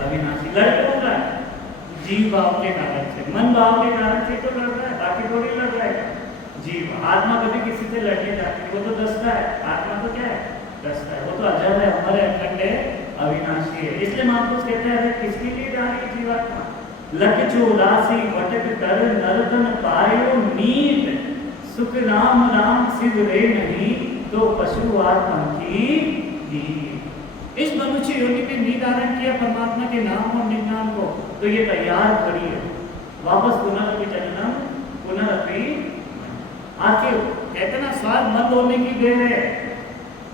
अविनाशी। लड़ कौन रहा है? जीव भाव के कारण से, मन भाव के कारण से तो लड़ रहा है, बाकी थोड़ी लड़ रहा है जीव। आत्मा कभी किसी से लड़ने जाती है, वो तो दसता है। आत्मा तो क्या है? दसता है। वो तो अजर है, अमर है, अखंड है, अविनाशी है। इसलिए महापुरुष कहते हैं किसके लिए जा रही है जीवात्मा? लख 84 भटक कर नरतन पायो नीत, सुख राम राम सिव रे नहीं तो पशु आत्मकी दी। इस मनुष्य योनि में नींद धारण किया परमात्मा के नाम और निनाम को, तो ये तैयार खड़ी है वापस पुनरअपि जननम पुनरअपि। आखिर कहते ना श्वास बंद होने की देर है।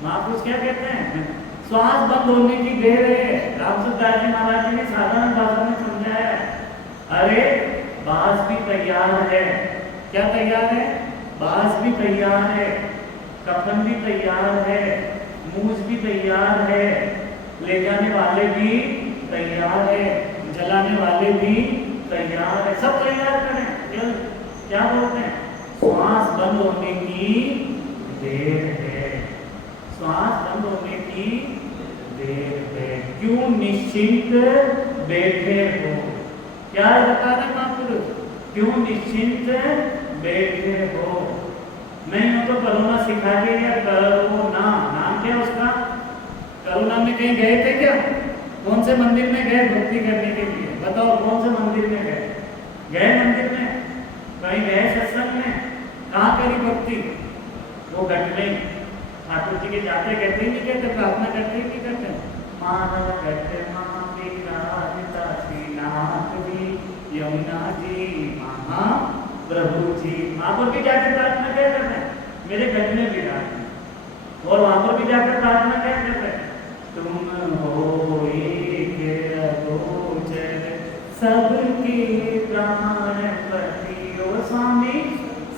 महापुरुष क्या कहते हैं? श्वास बंद होने की देर है। रामसुखदास जी महाराज जी ने साधारण भाषा में समझाया है। अरे बांस भी तैयार है। क्या तैयार है? बांस भी तैयार है, कफन भी तैयार है, मूछ भी तैयार है, ले जाने वाले भी तैयार है, जलाने वाले भी तैयार है। सब तैयार करें। क्या बोलते हैं? श्वास बंद होने की देर है। श्वास बंद होने की देर है। क्यों निश्चिंत बैठे हो? क्या बता रहे महापुरुष? क्यों निश्चिंत बैठे हो? नहीं हो तो करुणा सिखा के या करुणा, नाम क्या उसका? करुणा में कहीं गए थे क्या? कौन से मंदिर में गए भक्ति करने के लिए? बताओ कौन से मंदिर में गए? गए मंदिर में? कहीं गए सत्संग में? कहाँ करी भक्ति? वो घट नहीं। ठाकुर जी के जाते कहते ही नहीं कहते, प्रार्थना करते ही नहीं करते। मानव कहते नाथ जी, यमुना जी, महा प्रभु जी। वहां पर भी जाकर प्रार्थना क्या कर रहे हैं? मेरे घर में भी रात। और वहां पर भी जाकर प्रार्थना क्या कर रहे हैं? तुम हो एक अगोचर सबके प्राणपति। ओ स्वामी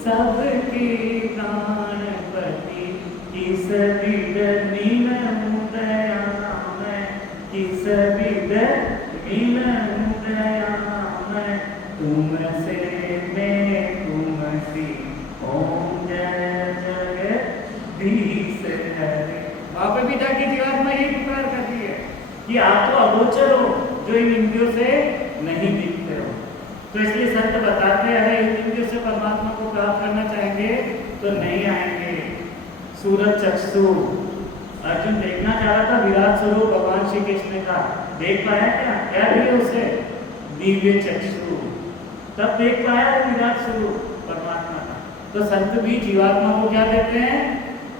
सबके प्राणपति, किस विद मिलन दया मैं, किस विद मिलन दया मैं, तुमसे मैं तुमसी ओम जय जगदीश हरे। वहां पर भी जाके जीवात्मा ये पुकार करती है कि आप तो अगोचर हो, जो इन इंद्रियों से नहीं दिखते हो। तो इसलिए संत बताते हैं अरे इन इंद्रियों से परमात्मा को प्राप्त करना चाहेंगे तो नहीं आएंगे। सूरज चक्षु, अर्जुन देखना चाह रहा था विराट स्वरूप भगवान श्री कृष्ण का, देख पाया क्या? क्या दिए उसे? दिव्य चक्षु, तब देख पाया वो विराट स्वरूप परमात्मा का। तो संत भी जीवात्मा को क्या देते हैं?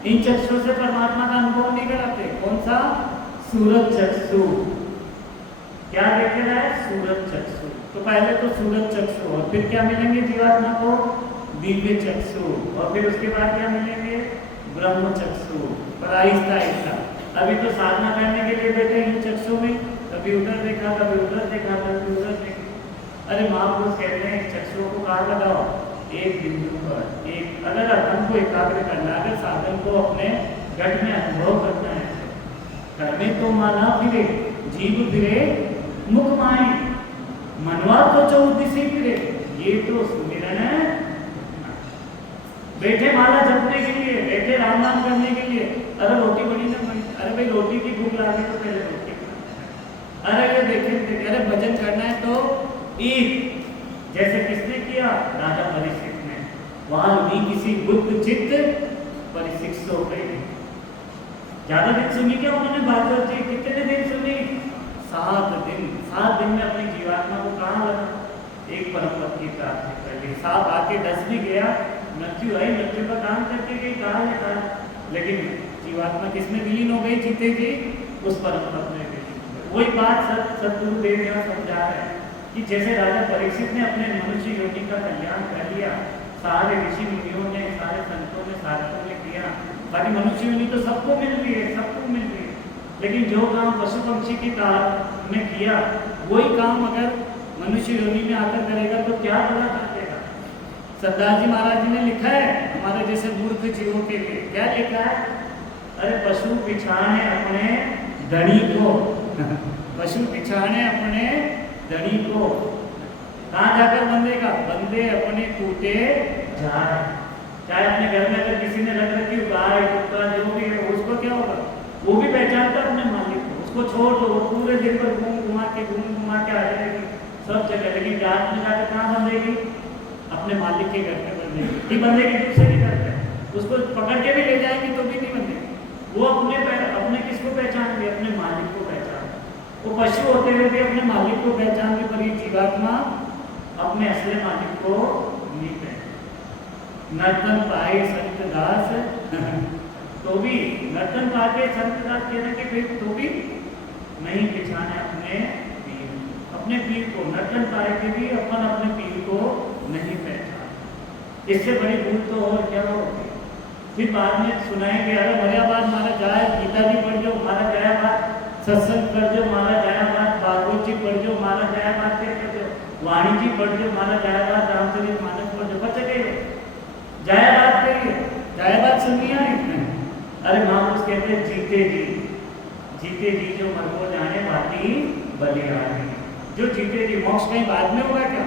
इन चक्षुओं से परमात्मा का अनुभव नहीं कराते। कौन सा? सूरज चक्षु। क्या देखे रहा है? सूरज चक्षु। तो पहले तो सूरज चक्षु और फिर क्या मिलेंगे जीवात्मा को? दिव्य चक्षु, और फिर उसके बाद क्या मिलेंगे? ब्रह्म चक्षु। पर आहिस्ता आहिस्ता, अभी तो साधना करने के लिए बैठे इन चक्षु में, कभी उधर देखा, कभी उधर देखा, कभी उधर देखा। अरे महापुरुष कहते हैं इस चक्षुओं को कहाँ लगाओ? एक बिंदु पर। एक अगर मन को एकाग्र करना, अगर साधन को अपने घट में अनुभव करना है, घर में तो माना फिरे, जीव फिरे मुख माए, मनवा तो चौदिशी फिरे। ये तो सुमिरन है। बैठे माला जपने के लिए, बैठे राम नाम करने के लिए, अरे रोटी बनी ना बनी, अरे भाई रोटी की भूख लागे तो पहले रोटी खा, अरे ये देखे, अरे भजन करना है तो ईद, जैसे किसने किया? राजा परीक्षित ने। वाल्मीकि किसी बुद्ध चित्त परिशिक्षो गए। ज्यादा दिन सुनी क्या उन्होंने भागवत जी? कितने दिन सुनी? 7 दिन। 7 दिन में अपनी जीवात्मा को कहाँ लगा? एक परम पद की प्राप्ति कर ली। सांप आके डस भी गया, मृत्यु आई, मृत्यु का काम करके गई, कहा लेता, लेकिन जीवात्मा किसमें विलीन हो गई? जीते जी उस परम पद में विलीन। वही बात सदगुरुदेव यहाँ समझा रहे हैं कि जैसे राजा परीक्षित ने अपने मनुष्य योनि का कल्याण कर लिया, सारे ऋषि मुनियों ने, सारे संतों ने, साधकों ने किया, बाकी मनुष्य योनि तो सबको मिल रही है, सबको मिल रही है, लेकिन जो काम पशु पक्षी की काल में किया वही काम अगर मनुष्य योनि में आकर करेगा तो क्या बड़ा कर देगा। सरदार जी महाराज जी ने लिखा है हमारे जैसे मूर्ख जीवों के लिए, क्या लिखा है? अरे पशु पिछाने अपने धनी को पशु पिछाने अपने धनी को, कहाँ जाकर बंधेगा? बंदे अपने कूटे जाए। चाहे अपने घर में अगर किसी ने रख रखी गाय कुत्ता जो भी है, उसको क्या होगा? वो भी पहचानता अपने मालिक को। उसको छोड़ दो, वो पूरे दिन पर घूम घुमा के आ जाएगी सब जगह, लेकिन रात में जाकर कहाँ बंधेगी? अपने मालिक के घर पे बंधेगी। ये बंधेगी दूसरे के घर पे, उसको पकड़ के भी ले जाएंगे तो भी नहीं बंधेगी। वो अपने किसको पहचानेंगे? अपने मालिक को पहचान। वो पशु होते हुए भी अपने मालिक को पहचान के, पर ये जीवात्मा अपने असली मालिक को नहीं पहचान। नर्तन पाए संत दास तो भी, नर्तन पाके संत दास कहने के फिर तो भी नहीं पहचाने अपने पीर, अपने पीर को। नर्तन पाए के भी अपन अपने पीर को नहीं पहचान। इससे बड़ी भूल तो और क्या होगी? फिर बाद में सुनाएंगे अरे मर्याबाद मारा जाए, गीता जी पढ़ जो मारा जाए बात, सत्संग कर जो मारा जाए बात, भागवत जी पढ़ जो मारा जाए बात, क्या कर जो वाणी जी पढ़ जो मारा जाए बात, रामचरित मानस पढ़ जो, बच गए जाए बात करिए, जाए बात सुनिए इसमें। अरे महापुरुष कहते हैं जीते जी जो मर को जाने बाती बलिहारी। जो जीते जी, मोक्ष कहीं बाद में होगा क्या?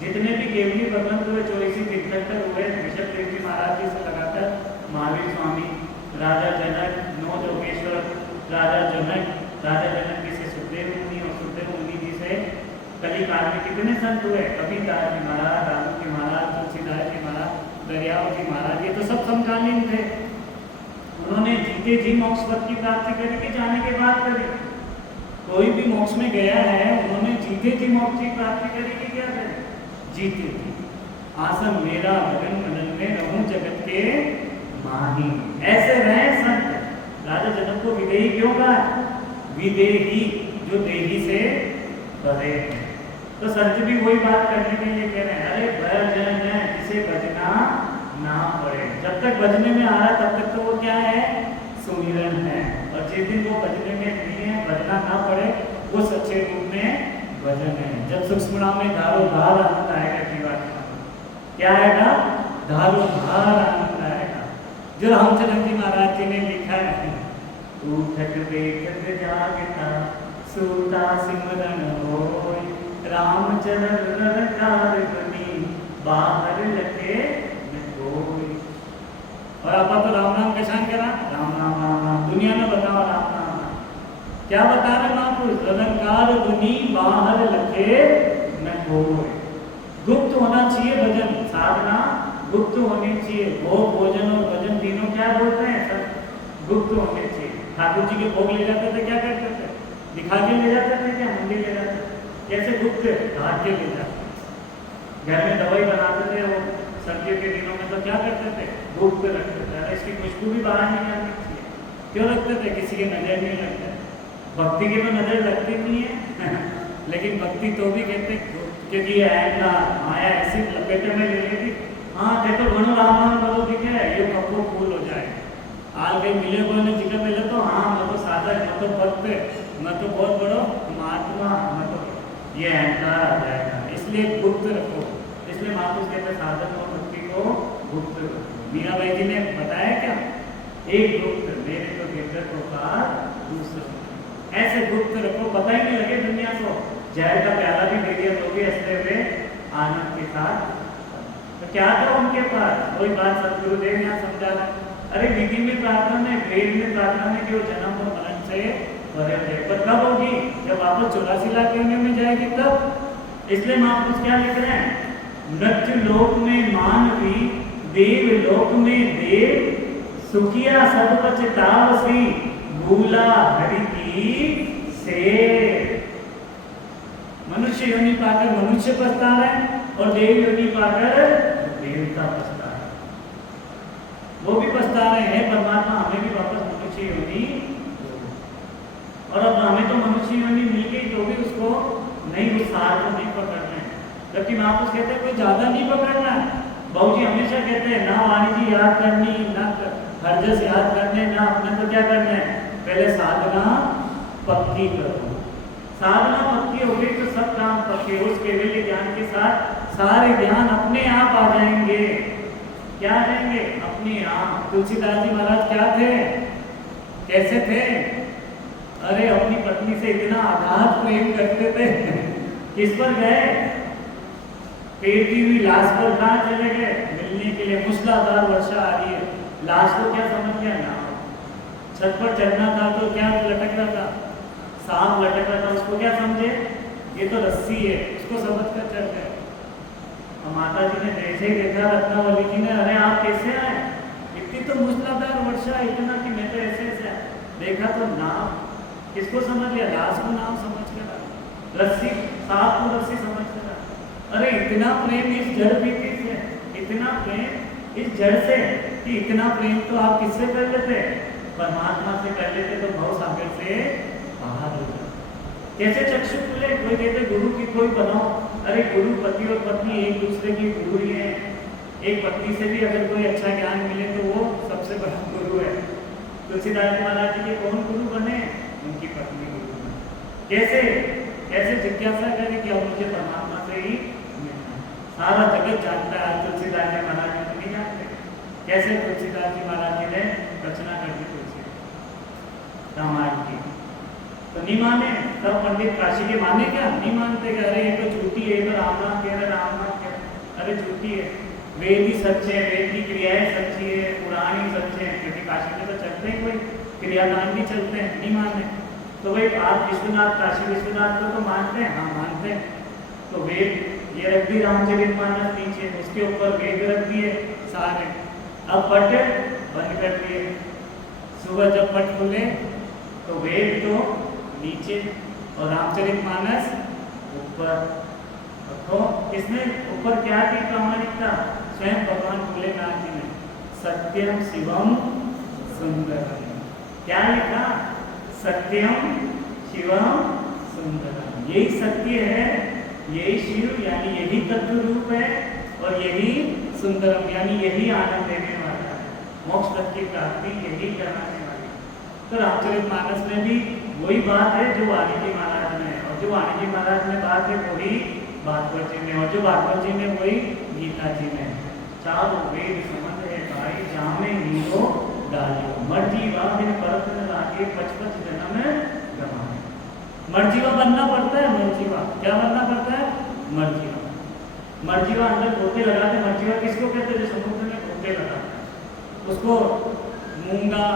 जितने भी केवली भगवंत हुए, 84 तीर्थंकर हुए, ऋषभ देव जी महाराज जी से लगाकर महावीर स्वामी, राजा जनक, 9 जोगेश्वर, राजा जनक जी से सुखदेव मुनि, और सुखदेव मुनि जी से कली काल में कितने संत हुए? कबीरदास जी महाराज, रामू जी महाराज, तुलसीदास जी महाराज, दरियाव जी महाराज, ये तो सब समकालीन थे। उन्होंने जीते जी मोक्ष पद की प्राप्ति करी कि जाने के बाद करी? कोई भी मोक्ष में गया है, उन्होंने जीते जी मोक्ष की प्राप्ति करी कि क्या करी? जीते जी। आसन मेरा मगन मदन में रहूं जगत के माही, ऐसे रहे संत। राजा जनक को विदेही क्यों कहा? विदेही, जो देही से बधे हैं। तो संत भी वही बात करने के लिए कह रहे हैं, अरे भजन है जिसे बजना ना पड़े। जब तक बजने में आ रहा तब तक तो वो क्या है? सुमिरन है। और जिस दिन वो बजने में नहीं है, बजना ना पड़े, वो सच्चे रूप में भजन है। जब सूक्ष्म में धारो धार आनंद आएगा जीवात्मा, क्या आएगा? धारो धार आनंद आएगा। जो रामचंद्र जी महाराज जी ने लिखा है, उठक बैठक जागता सूता सिमरन होय, रामचंद्र कार बनी बाहर लगे न कोई। और आप तो राम नाम पहचान करा, राम नाम राम नाम, दुनिया में बताओ राम नाम क्या बता रहे महापुरुष? रदनकार दुनी बाहर लगे न कोई। गुप्त होना चाहिए भजन, साधना गुप्त होनी चाहिए। भोग भोजन और भजन तीनों क्या बोलते हैं, सब गुप्त होने चाहिए। ठाकुर जी के भोग ले जाते थे, क्या करते थे, दिखा के ले जाते थे, क्या मंदिर ले जाते थे, कैसे गुप्त ढाक के ले जाते। घर में दवाई बनाते थे वो सर्दियों के दिनों में, तो क्या करते थे, गुप्त रखते थे। अरे इसकी खुशबू भी बाहर नहीं आनी चाहिए, क्यों रखते थे, किसी की नजर नहीं लगता। भक्ति की तो नजर लगती नहीं है लेकिन भक्ति तो भी कहते क्योंकि माया ऐसी लपेटे में ले लेती। हाँ देखो घणो राम राम बोलो दिखे ये कपो फूल हो जाए, आल गई मिले बोले जिका मिले तो हाँ मैं तो सादा, मैं तो भक्त, मैं तो बहुत बड़ो महात्मा, मैं तो ये अहंकार आ जाएगा। इसलिए गुप्त रखो। इसलिए महापुरुष कहते साधन और भक्ति को गुप्त रखो। मीरा भाई जी ने बताया क्या, एक गुप्त मेरे तो गिरधर होगा दूसरा, ऐसे गुप्त रखो, पता ही नहीं लगे दुनिया को। जहर का प्याला भी दे दिया तो भी हंसते हुए आनंद के साथ। तो क्या था उनके पास, वही बात सतगुरुदेव यहाँ समझा रहे। अरे विधि में प्रार्थना में, वेद में प्रार्थना में कि वो जन्म और मरण से भरे थे, पर कब होगी, जब वापस 84 लाख योनियों में जाएगी तब। इसलिए महापुरुष क्या लिख रहे हैं, मृत्यु लोक में मानवी, देव लोक में देव, सुखिया सब पछतावसी, भूला हरि की से। मनुष्य योनि पाकर मनुष्य पछता रहे और देव योनि पाकर देवता पछता है, वो भी पछता रहे हैं। परमात्मा हमें भी वापस मनुष्य योनि, और अब हमें तो मनुष्य योनि मिल गई तो भी उसको नहीं, उस सार को नहीं पकड़ना है। जबकि महापुरुष कहते हैं कोई ज्यादा नहीं पकड़ना है। बाबू जी हमेशा कहते हैं ना वाणी जी याद करनी, ना हरजस याद करने, ना अपने तो क्या करना है, पहले साधना पक्की करो। साधना पक्की हो गई तो सब काम पक्के। उस केवल ज्ञान के साथ सारे ज्ञान अपने आप आ जाएंगे। क्या आ जाएंगे, अपने आप। तुलसीदास जी महाराज क्या थे, कैसे थे, अरे अपनी पत्नी से इतना आघात प्रेम करते थे किस पर गए, पेटी हुई लाश पर कहाँ चले गए, मिलने के लिए। मूसलाधार वर्षा आ रही है, लाश को क्या समझ गया, ना छत पर चढ़ना था तो क्या लटक रहा था, सांप लटक रहा था, उसको क्या समझे, ये तो रस्सी है, उसको समझ कर चढ़ गए। और माता जी ने जैसे ही देखा रत्नावली जी ने, अरे आप कैसे आए, इतनी तो मूसलाधार वर्षा, इतना कि मैं तो ऐसे ऐसे देखा तो नाम किसको समझ लिया, लाश को नाम समझ कर, रस्सी सांप को रस्सी समझ कर। अरे इतना प्रेम इस जड़ पीती से, इतना प्रेम इस जड़ से, कि इतना प्रेम तो आप किससे कर लेते, परमात्मा से कर लेते तो भव सागर से बाहर हो जाते। कैसे चक्षु खुले, कोई कहते गुरु की कोई बनाओ, अरे गुरु पति और पत्नी एक दूसरे की गुरु ही है। एक पत्नी से भी अगर कोई अच्छा ज्ञान मिले तो वो सबसे बड़ा गुरु है। तुलसीदास महाराज जी के कौन गुरु बने, उनकी पत्नी गुरु बने। कैसे, कैसे जिज्ञासा करें कि अब मुझे परमात्मा से ही मिलना। सारा जगत जानता है, आज तुलसीदास जी महाराज जी तो नहीं जानते। कैसे तुलसीदास जी महाराज जी ने रचना कर दी तुलसी रामायण की, तो नहीं माने। सब पंडित काशी के माने क्या, नहीं मानते कि अरे ये तो झूठी है, ये तो राम नाम कह रहे, राम नाम कह रहे, अरे झूठी है। वेद ही सच्चे है, वेद की क्रियाएं सच्ची है, पुराण ही सच्चे हैं, क्योंकि काशी में तो चलते हैं, कोई क्रियादान भी चलते हैं, नहीं माने। तो भाई आप विश्वनाथ, काशी विश्वनाथ को तो मानते हैं, हाँ मानते हैं। तो वेद ये रख दी रामचरितमानस नीचे, उसके ऊपर वेद रख दिए सारे, अब पट बंद कर दिए। सुबह जब पट खुले तो वेद तो नीचे और रामचरितमानस ऊपर। तो इसमें ऊपर क्या थी प्रामाणिकता, स्वयं भगवान भोलेनाथ जी ने सत्यम शिवम सुंदरम, क्या लिखा, सत्यम शिवम सुंदरम, यही सत्य है, यही शिव यानी यही तत्व रूप है, और यही सुंदरम यानी यही आनंद देने वाला है, मोक्ष तक की प्राप्ति यही कराने वाली। तो रामचरितमानस में भी वही बात है जो वाल्मीकि महाराज ने, और जो वाल्मीकि महाराज ने बात है वही भागवत जी में, और जो भागवत जी में वही गीता जी में। चारों वेद संबंध है भाई, जामे हीरो डालियो, मर्जीवा बिन परत न लागे, 55 जन्म गवाए। मर्जीवा बनना पड़ता है, मर्जीवा क्या बनना पड़ता है, मर्जीवा। मर्जीवा अंदर गोते लगाते, मर्जीवा किसको कहते हैं, जो समुद्र में गोते लगाते हैं, उसको मूंगा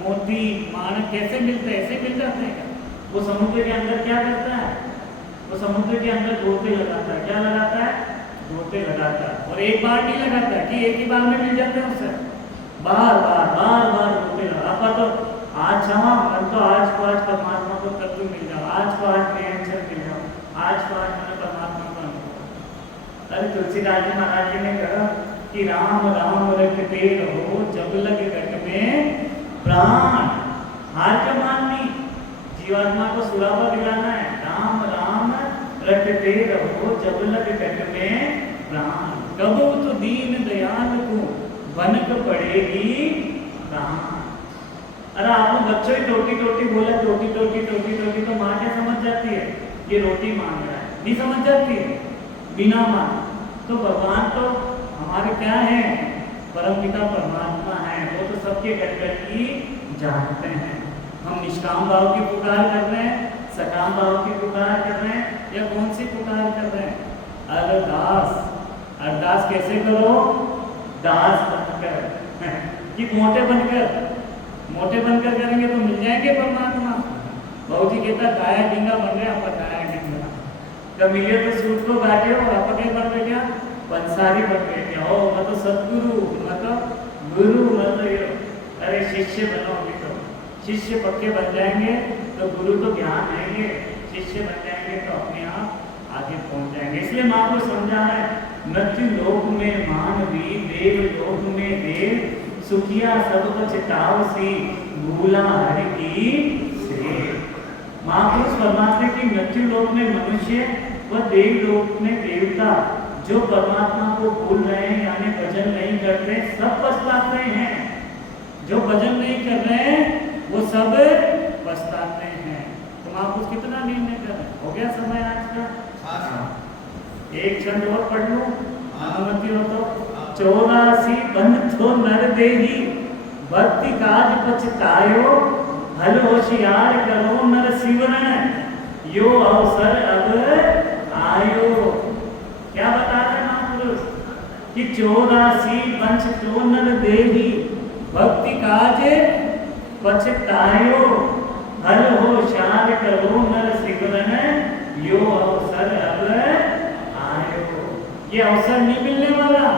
मोती मानक कैसे मिलते हैं, ऐसे मिल जाते हैं क्या, वो समुद्र के अंदर क्या करता है, वो समुद्र के अंदर गोते लगाता है, क्या लगाता है, रोते लगातार, और एक बार नहीं लगाता कि एक ही बार में मिल जाते हैं उसे, बार बार रोते लगा। आपका तो आज क्षमा मन तो आज को आज परमात्मा को तत्व मिल जाओ, आज को आज निरंतर मिल जाओ, आज को आज मैंने परमात्मा को अनुभव। अरे तुलसीदास जी महाराज जी ने कहा कि राम राम रटते रहो जब लग घट में प्राण। हार क्या माननी, जीवात्मा को सुरावा दिलाना है। राम राम रटते रहो जब लग घट में प्राण, कबो तो दीन दयाल को बनक पड़ेगी प्राण। अरे आपने बच्चों ही टोटी टोटी बोला, टोटी टोटी टोटी टोटी, तो माँ क्या समझ जाती है ये रोटी मांग रहा है, नहीं समझ जाती है बिना माँ। तो भगवान तो हमारे क्या है, परमपिता परमात्मा है, वो तो सबके घर घर की जानते हैं। हम निष्काम भाव की पुकार कर रहे हैं, सकाम भाव की पुकार कर रहे हैं, या कौन सी पुकार कर रहे हैं? अरदास। अरदास कैसे करो? दास बनकर कि मोटे बनकर करेंगे तो मिल जाएंगे परमात्मा। बाबू जी कहता गाया गिंगा बन रहे, आप गाया गिंगा कब मिले तो सूट को बांटे हो, आप क्या बन रहे, क्या पंसारी बन रहे क्या हो, मतलब सदगुरु, मतलब गुरु, मतलब अरे शिष्य बनो। अभी तो शिष्य पक्के बन जाएंगे तो गुरु तो ज्ञान देंगे, शिष्य बन जाएंगे तो अपने आप आगे पहुंच जाएंगे। इसलिए माँ को समझा है, मृत्यु लोक में मानवी, देव लोक में देव, सुखिया सब पछताव सी, भूला हरि की से। महापुरुष परमात्मा की मृत्यु लोक में मनुष्य व देव लोक में देवता जो परमात्मा को भूल रहे हैं यानी भजन नहीं करते, सब पछताते हैं। जो भजन नहीं कर रहे हैं वो सब पछताते हैं। तो महापुरुष कितना निर्णय कर रहे हैं? हो गया समय आज का? एक छंद और पढ़ लूं, अनुमति हो तो। 84 बंधो नर देही, भक्ति काज पछतायो, हल होशियार करो नर सिवरण, यो अवसर अब आयो। क्या बता रहे महापुरुष कि 84 बंधो नर देही, भक्ति काज पछतायो, हल होशियार करो नर सिवरण, यो अवसर अब आयो। ये अवसर नहीं मिलने वाला,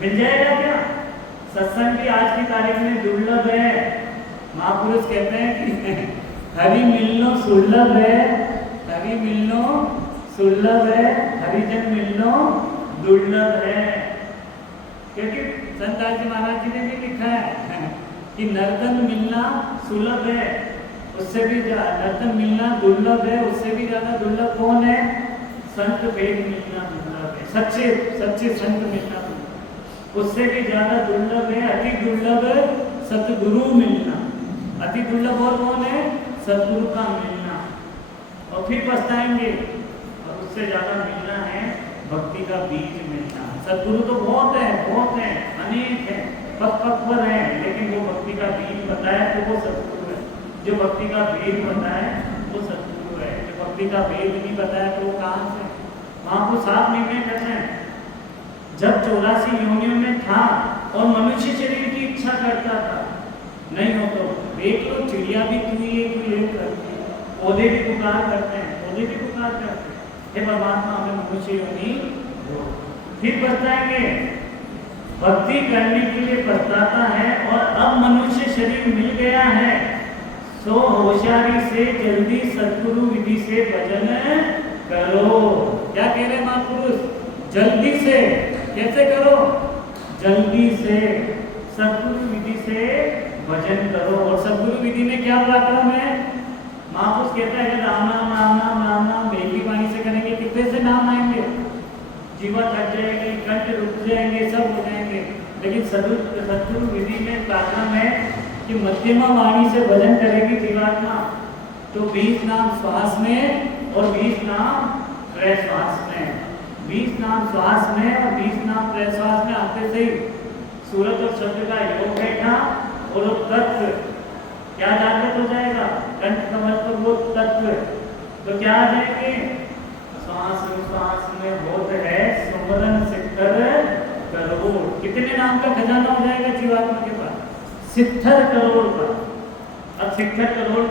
मिल जाएगा क्या? सत्संग भी आज की तारीख में दुर्लभ है। महापुरुष कहते हैं कि हरि मिलनो सुलभ है, हरि मिलनो सुलभ है, हरिजन मिलनो दुर्लभ है। क्योंकि संत दास जी महाराज जी ने भी लिखा है कि नर्तन मिलना सुलभ है, उससे भी नर्तन मिलना दुर्लभ है, उससे भी ज्यादा दुर्लभ कौन है? संत वेद मिलना दुर्लभ है, सच्चे संत मिलना दुर्लभ, उससे भी ज्यादा दुर्लभ है, अति दुर्लभ सतगुरु मिलना। अति दुर्लभ और कौन है? सतगुरु का मिलना, और फिर पछताएंगे। और उससे ज्यादा मिलना है भक्ति का बीज मिलना। सतगुरु तो बहुत है, अनेक है, पक्वर है, लेकिन वो भक्ति का बीज बताए तो वो सतगुरु है। जो भक्ति का बीज बताए वो सतगुरु है, जो भक्ति का बीज नहीं बताया तो वो कहाँ से? वहां को साफ निर्णय करते हैं। जब 84 योनियों में था और मनुष्य शरीर की इच्छा करता था, नहीं हो तो देख लो, चिड़िया भी तू ये करती है, पौधे भी पुकार करते हैं, हे परमात्मा हमें मनुष्य योनि दो। फिर बताएंगे भक्ति करने के लिए पछताता है, और अब मनुष्य शरीर मिल गया है, सो होशियारी से जल्दी सतगुरु विधि से भजन करो। क्या कह रहे महापुरुष? जल्दी से। कैसे करो? जल्दी से सतगुरु विधि से भजन करो। और सतगुरु विधि में क्या पराक्रम है? महापुरुष कहता है राम नाम राम नाम राम नाम बेगी वाणी से करेंगे, कितने से नाम आएंगे? जीवा थक जाएगी, कंठ रुक जाएंगे, सब हो जाएंगे। लेकिन सतगुरु विधि में पराक्रम है कि मध्यमा वाणी से भजन करेगी जीवात्मा, तो 20 नाम श्वास में और 20 नाम प्रश्वास में, 20 नाम श्वास में और 20 नाम प्रश्वास में आते से ही सूरत और शब्द का योग बैठा, और वो तत्व क्या जागृत हो जाएगा? कंठ कमल पर वो तत्व, तो क्या आ जाएंगे? श्वास में बोध है सुमरन सिद्धर करोड़। कितने नाम का खजाना हो जाएगा जीवात्मा के पास? 70 करोड़ का। अब 70 करोड़